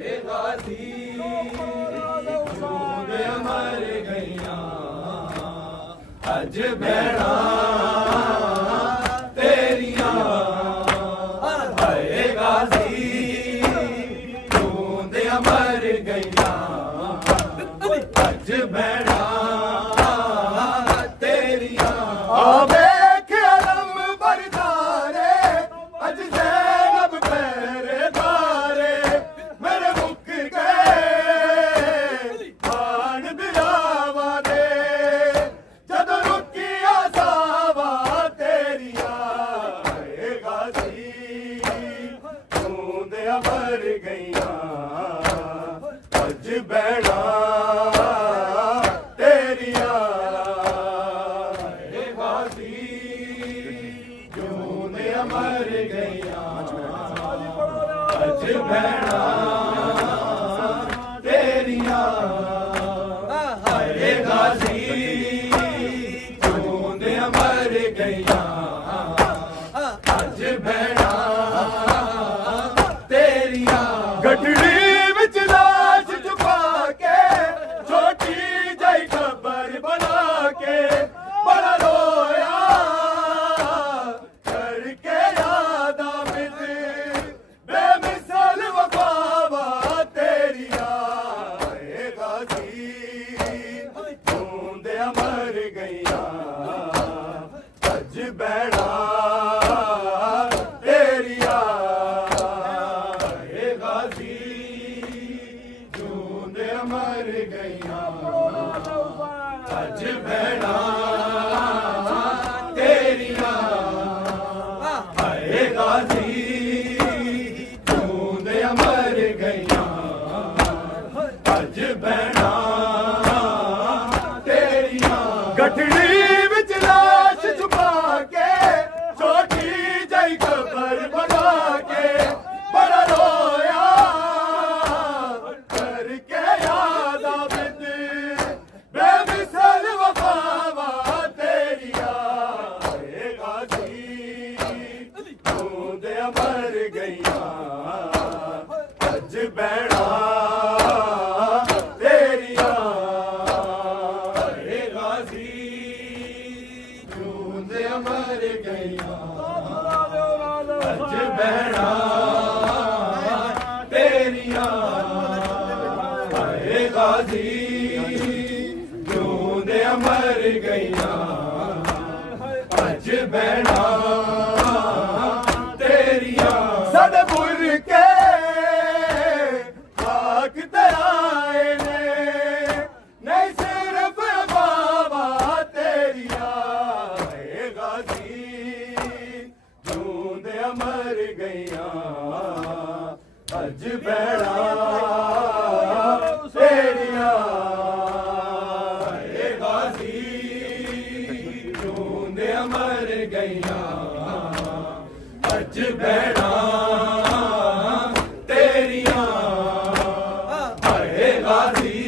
ਏ ਗਾਜ਼ੀ ਤੂੰ ਦੇ ਅਮਰ ਗਈਆਂ ਅੱਜ ਬੈਣਾ ਤੇਰੀਆਂ ਏ ਗਾਜ਼ੀ ਤੂੰ ਦੇ ਅਮਰ ਗਈਆਂ ਅੱਜ ਬੈਣਾ ਤੇਰੀਆਂ ਆਵੇ ਕਿ ਅਲਮ ਬਰਦਾਰੇ ਅੱਜ ਜ਼ੈਨਬ ਪਹਿਰੇਦਾਰੇ ਮੇਰੇ ਮੁੱਕ ਗਏ ਮਾਣ ਬਿਰਾਵਾਂ ਦੇ ਜਦੋਂ ਰੁਕੀਆਂ ਸਾਵਾਂ ਤੇਰੀਆਂ ਏ ਗਾਜ਼ੀ ਤੂੰ ਦੇ ਅਮਰ ਗਈਆਂ ਅੱਜ ਬੈਣਾ ਤੇਰੀਆਂ ਏ ਗਾਜ਼ੀ ਤੂੰ ਦੇ ਅਮਰ ਗਈਆਂ ਅੱਜ ਬੈਣਾ ਤੇਰੀਆਂ ਏ ਗਾਜ਼ੀ ਤੂੰ ਦੇ ਅਮਰ ਗਈਆਂ ਅੱਜ ਬੈਣਾ ਤੇਰੀਆਂ ਗੱਡੜੀ ਵਿੱਚ ਲਾਸ਼ ਛੁਪਾ ਕੇ ਛੋਟੀ ਜਿਹੀ ਖਬਰ ਬਣਾ ਕੇ ਬੜਾ ਰੋਇਆ ਕਰਕੇ ਯਾਦਾਂ ਵਿੱਚ ਬੇਮਿਸਾਲ ਵਫਾਵਾਂ ਤੇਰੀਆਂ ਏ ਗਾਜ਼ੀ ਤੂੰ ਦੇ ਅਮਰ ਗਈਆਂ ਅੱਜ ਬੈਣਾ ਤੇਰੀਆਂ ਏ ਗਾਜ਼ੀ ਤੂੰ ਦੇ ਅਮਰ ਗਈਆਂ ਅੱਜ ਬੈਣਾ ਤੇਰੀਆਂ ਏ ਗਾਜ਼ੀ ਤੂੰ ਦੇ ਅਮਰ ਗਈਆਂ ਅੱਜ ਬੈਣਾ ਤੇਰੀਆਂ ਗੱਠੜੀ ਵਿੱਚ ਲਾਸ਼ ਛੁਪਾ ਕੇ ਛੋਟੀ ਜਿਹੀ ਖਬਰ ਬਣਾ ਕੇ ਬੜਾ ਰੋਇਆ ਕਰਕੇ ਯਾਦਾਂ ਵਿੱਚ ਬੇਮਿਸਾਲ ਵਫਾਵਾਂ ਤੇਰੀਆਂ ਏ ਗਾਜ਼ੀ ਤੂੰ ਦੇ ਅਮਰ ਗਈਆਂ ਅੱਜ ਬੈਣਾ ਤੇਰੀਆਂ ਏ ਗਾਜ਼ੀ ਤੂੰ ਦੇ ਅਮਰ ਗਈਆਂ ਅੱਜ ਬੈਣਾ ਤੇਰੀਆਂ ਏ ਗਾਜ਼ੀ ਤੂੰ ਦੇ ਅਮਰ ਗਈਆਂ ਅੱਜ ਬੈਣਾ ਤੇਰੀਆਂ ਸਾਡੇ ਬੁਰਕੇ ਖਾਕ ਤਰਾਏ ਨੇ ਨਹੀਂ ਸਿਰਫ ਬਾਬਾ ਤੇਰੀਆਂ ਏ ਗਾਜ਼ੀ ਤੂੰ ਦੇ ਅਮਰ ਗਈਆਂ ਅੱਜ ਬੈਣਾ ਤੇਰੀਆਂ ਏ ਗਾਜ਼ੀ ਤੂੰ ਦੇ ਅਮਰ ਗਈਆਂ ਅੱਜ ਬੈਣਾ ਤੇਰੀਆਂ ਏ ਗਾਜ਼ੀ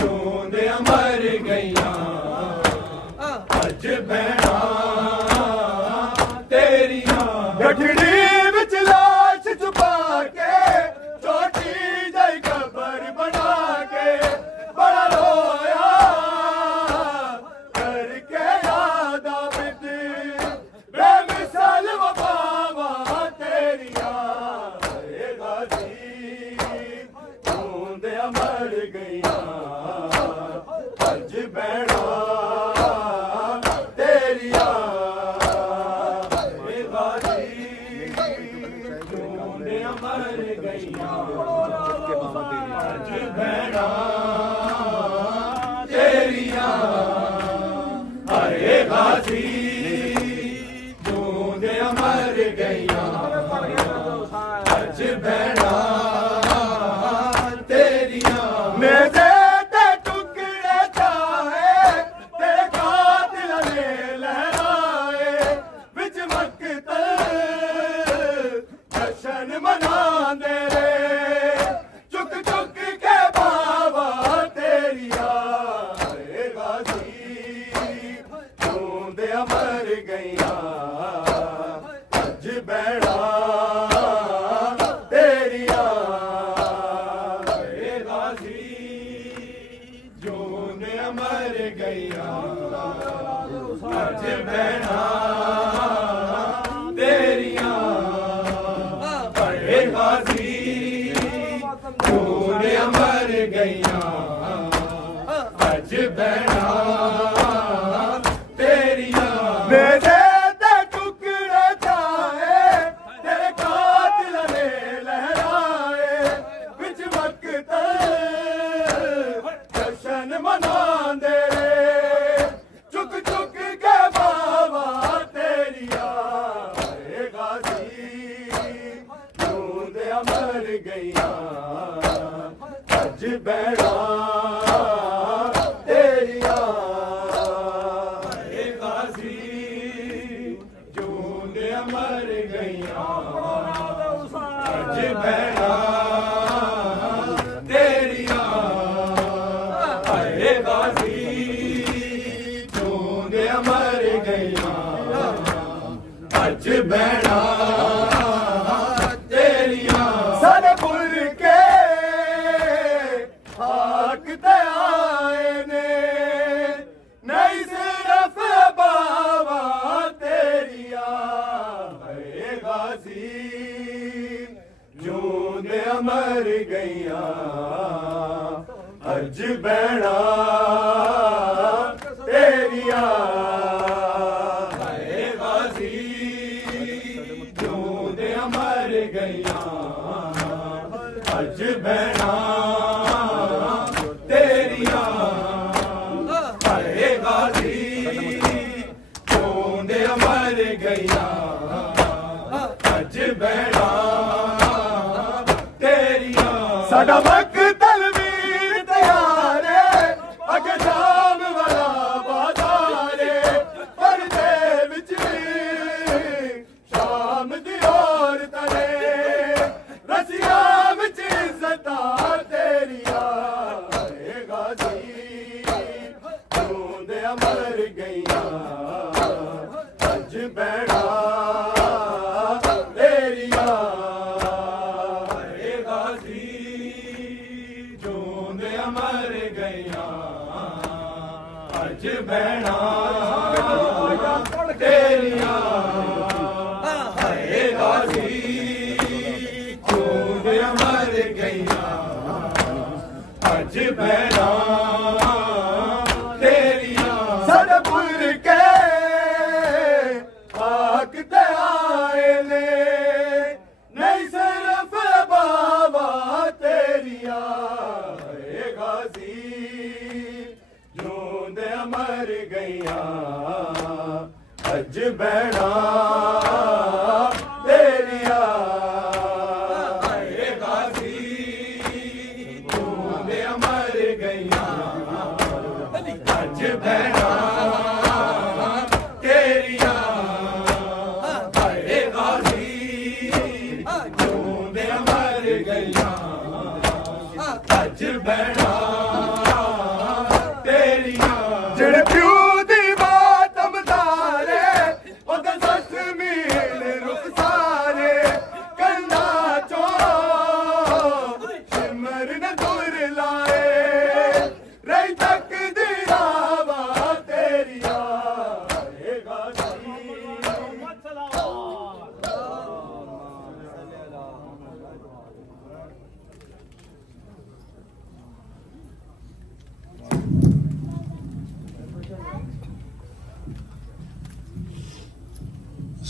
ਤੂੰ ਦੇ ਅਮਰ ਗਈਆਂ ਅੱਜ ਬੈਣਾ ਤੇਰੀਆਂ ਗੱਠੜੀ ਵਿੱਚ ਲਾਸ਼ ਛੁਪਾ ਕੇ ਗਈਆਂ ਅੱਜ ਬਹਿਣਾ ਤੇਰੀਆਂ ਏ ਬਾਜੀ ਜੂੰਦਿਆਂ ਮਰ ਗਈਆਂ ਅੱਜ ਬਹਿਣਾ ਤੇਰੀਆਂ ਹਰੇ ਬਾਜੀ ਜੂੰਦਿਆਂ ਮਰ ਗਈਆਂ ਅੱਜ ਬਹਿਣਾ ਤੇਰੀਆਂ ਮੇਜ਼ੇ ਤੇ ਟੁਕੜੇ ਚਾਹੇ ਤੇਰੇ ਕਾਤਿਲ ਨੇ ਲਹਿਰਾਏ ਵਿੱਚ ਮਕਤਲ ਜਸ਼ਨ ਮਨਾਉਂਦੇ ਰੇ ਚੁੱਕ ਚੁੱਕ ਕੇ ਬਾਵਾ ਤੇਰੀਆਂ ਏ ਗਾਜ਼ੀ ਜੂੰਦਿਆਂ ਮਰ ਗਈਆਂ ਅੱਜ ਬਹਿਣਾ ਤੇਰੀਆਂ ਏ ਗਾਜ਼ੀ ਜੂੰਦਿਆਂ ਮਰ ਗਈਆਂ ਅੱਜ ਬਹਿਣਾ ਤੇਰੀਆਂ ਏ ਗਾਜ਼ੀ ਜੂੰਦਿਆਂ ਮਰ ਗਈਆਂ ਅੱਜ ਬਹਿਣਾ ਤੇਰੀਆਂ ਮੇਜ਼ੇ ਤੇ ਟੁਕੜੇ ਚਾਹੇ ਤੇਰੇ ਕਾਤਿਲ ਨੇ ਲਹਿਰਾਏ ਵਿੱਚ ਮਕਤਲ ਜਸ਼ਨ ਮਨਾਉਂਦੇ ਰੇ ਚੁੱਕ ਚੁੱਕ ਕੇ ਬਾਵਾ ਤੇਰੀਆਂ ਏ ਗਾਜ਼ੀ ਜੂੰਦਿਆਂ ਮਰ ਗਈਆਂ ਅੱਜ ਬਹਿਣਾ ਤੇਰੀਆਂ ਏ ਗਾਜ਼ੀ ਜੂੰਦਿਆਂ ਮਰ ਗਈਆਂ ਅੱਜ ਬਹਿਣਾ ਤੇਰੀਆਂ ਏ ਗਾਜ਼ੀ ਜੂੰਦਿਆਂ ਮਰ ਗਈਆਂ ਅੱਜ ਬਹਿਣਾ ਤੇਰੀਆਂ ਸਾਡੇ ਪੁਰ ਕੇ ਹਾਕ ਤੇ ਆਏ ਨੇ ਨਹੀਂ ਸਿਰਫ ਬਾਵਾ ਤੇਰੀਆਂ ਏ ਗਾਜ਼ੀ ਜੂੰਦਿਆਂ ਮਰ ਗਈਆਂ ਅੱਜ ਬਹਿਣਾ ਤੇਰੀਆਂ ਏ ਗਾਜ਼ੀ ਜੂੰਦਿਆਂ ਮਰ ਗਈਆਂ ਅੱਜ ਬਹਿਣਾ ਤੇਰੀਆਂ ਏ ਗਾਜ਼ੀ ਜੂੰਦਿਆਂ ਮਰ ਗਈਆਂ ਅੱਜ ਬਹਿਣਾ ਤੇਰੀਆਂ ਸਾਡਾ ਮਕਤਲ ਵੀਰ ਤਿਆਰ ਏ ਅੱਗੇ ਸ਼ਾਮ ਵਾਲਾ ਬਾਜ਼ਾਰ ਏ ਪਰਦੇ ਵਿੱਚ ਸ਼ਾਮ ਦੀ ਔਰਤਾਂ ਨੇ ਰਸੀਆਂ ਵਿੱਚ ਇੱਜ਼ਤਾਂ ਤੇਰੀਆਂ ਏ ਗਾਜ਼ੀ ਜੂੰਦਿਆਂ ਮਰ ਗਈਆਂ ਅੱਜ ਬਹਿਣਾ ਤੇਰੀਆਂ ਏ ਗਾਜ਼ੀ ਜੂੰਦਿਆਂ ਮਰ ਗਈਆਂ ਅੱਜ ਬਹਿਣਾ ਤੇਰੀਆਂ ਏ ਗਾਜ਼ੀ ਜੂੰਦਿਆਂ ਮਰ ਗਈਆਂ ਅੱਜ ਬਹਿਣਾ ਤੇਰੀਆਂ ਸਾਡੇ ਪੁਰ ਕੇ ਹਾਕ ਤੇ ਆਏ ਨੇ ਨਹੀਂ ਸਿਰਫ ਬਾਵਾ ਤੇਰੀਆਂ ਏ ਗਾਜ਼ੀ ਜੂੰਦਿਆਂ ਮਰ ਗਈਆਂ ਅੱਜ ਬਹਿਣਾ ਤੇਰੀਆਂ ਏ ਗਾਜ਼ੀ ਜੂੰਦਿਆਂ ਮਰ ਗਈਆਂ ਅੱਜ ਬਹਿਣਾ ਤੇਰੀਆਂ ਏ ਗਾਜ਼ੀ ਜੂੰਦਿਆਂ ਮਰ ਗਈਆਂ ਅੱਜ ਬਹਿਣਾ ਤੇਰੀਆਂ ਜਿਹੜੇ ਪਿਓ ਦੀ ਮਾਤਮ ਧਾਰੇ ਉਹਦੇ ਸੱਸ ਮੀਲ ਰੁਖ ਸਾਰੇ ਕੰਨਾਂ ਚੋਂ ਸਿਮਰ ਨ ਦੂਰ ਲਾਏ ਰਹੀ ਤੱਕ ਦੀ ਰਾਵਾ ਤੇਰੀਆਂ ਏ ਗਾਜ਼ੀ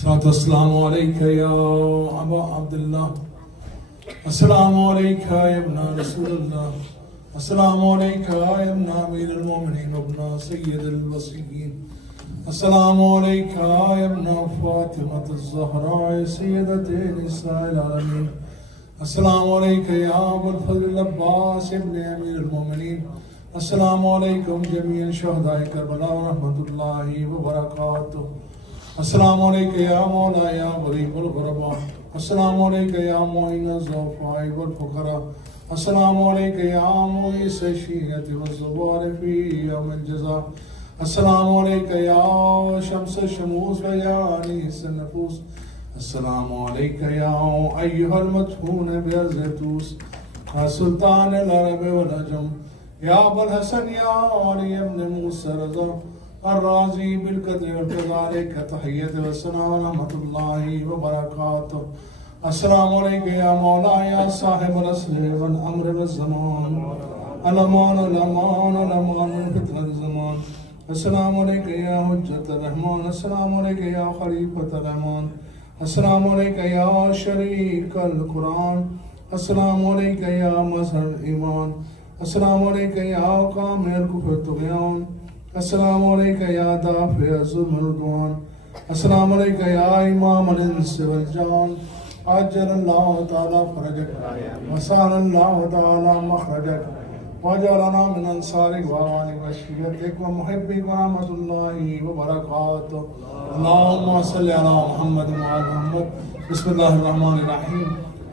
الصلاة والسلام عليك يا أبا عبد الله. السلام عليك يا ابن رسول الله. السلام عليك يا ابن أمير المؤمنين وابن سيد الوصيين. السلام عليك يا ابن فاطمة الزهراء سيدة نساء العالمين. السلام عليك يا أبا الفضل العباس ابن أمير المؤمنين. السلام عليكم جميع شهداء كربلاء ورحمة الله وبركاته. السلام عليك يا مولاي يا غريب الغرباء. السلام عليك يا معين الضعفاء والفقراء. السلام عليك يا مغيث الشيعة والزوار في يوم الجزاء. السلام عليك يا شمس الشموس ويا أنيس النفوس. السلام عليك يا أيها المدفون بالزيتوس يا سلطان العرب والعجم يا أبا الحسن يا علي بن موسى رضا الرازي بالقدر والكذلك تحية والسلام ورحمة الله وبركاته. السلام عليك يا مولاي يا صاحب الأسر والأمر والزمان الأمان الأمان الأمان من فتنة الزمان. السلام عليك يا حجة الرحمن. السلام عليك يا خليفة الرحمن. السلام عليك يا شريك القرآن. السلام عليك يا مظهر الإيمان. السلام عليك يا قامع الكفر الطغيان. السلام عليك يا دافع الظلم والعدوان. السلام عليك يا إمام الإنس والجان. أجل الله تعالى فرجك وسهل الله تعالى مخرجك وجعلنا من أنصارك وأعوانك وشيعتك ومحبك ورحمة الله وبركاته. اللهم صل على محمد وعلى محمد. بسم الله الرحمن الرحيم.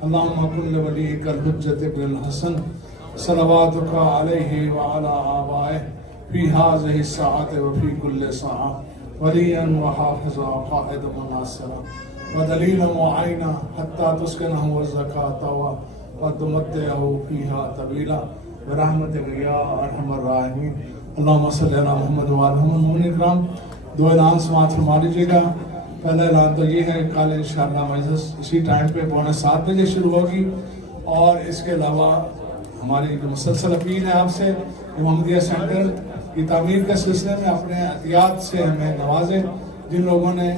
اللهم كن لوليك الحجة بن الحسن صلواتك عليه وعلى آبائه في هذه الساعة وفي كل ساعة وليا وحافظا وقائدا وناصرا ودليلا وعينا حتى تسكنه الزكاة وتمتعه فيها طويلا برحمتك يا ارحم الراحمین. اللهم صل علی محمد وعلی محمد. مومنین کرام، دو اعلان سماعت فرما لیجیے گا. پہلا اعلان تو یہ ہے کل انشاءاللہ مجلس اسی ٹائم پہ 6:45 شروع ہوگی، اور اس کے علاوہ ہماری جو مسلسل اپیل ہے آپ سے محمدیہ سینٹر کی تعمیر کے سلسلے میں اپنے عطیات سے ہمیں نوازیں. جن لوگوں نے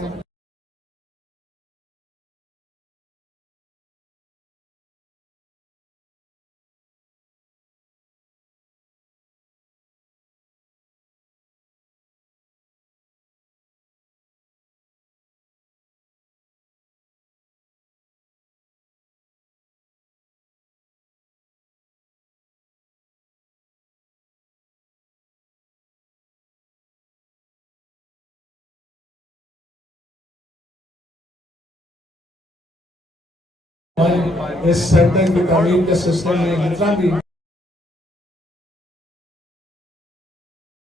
اس سینٹر کی تعمیر کے سلسلے میں جتنا بھی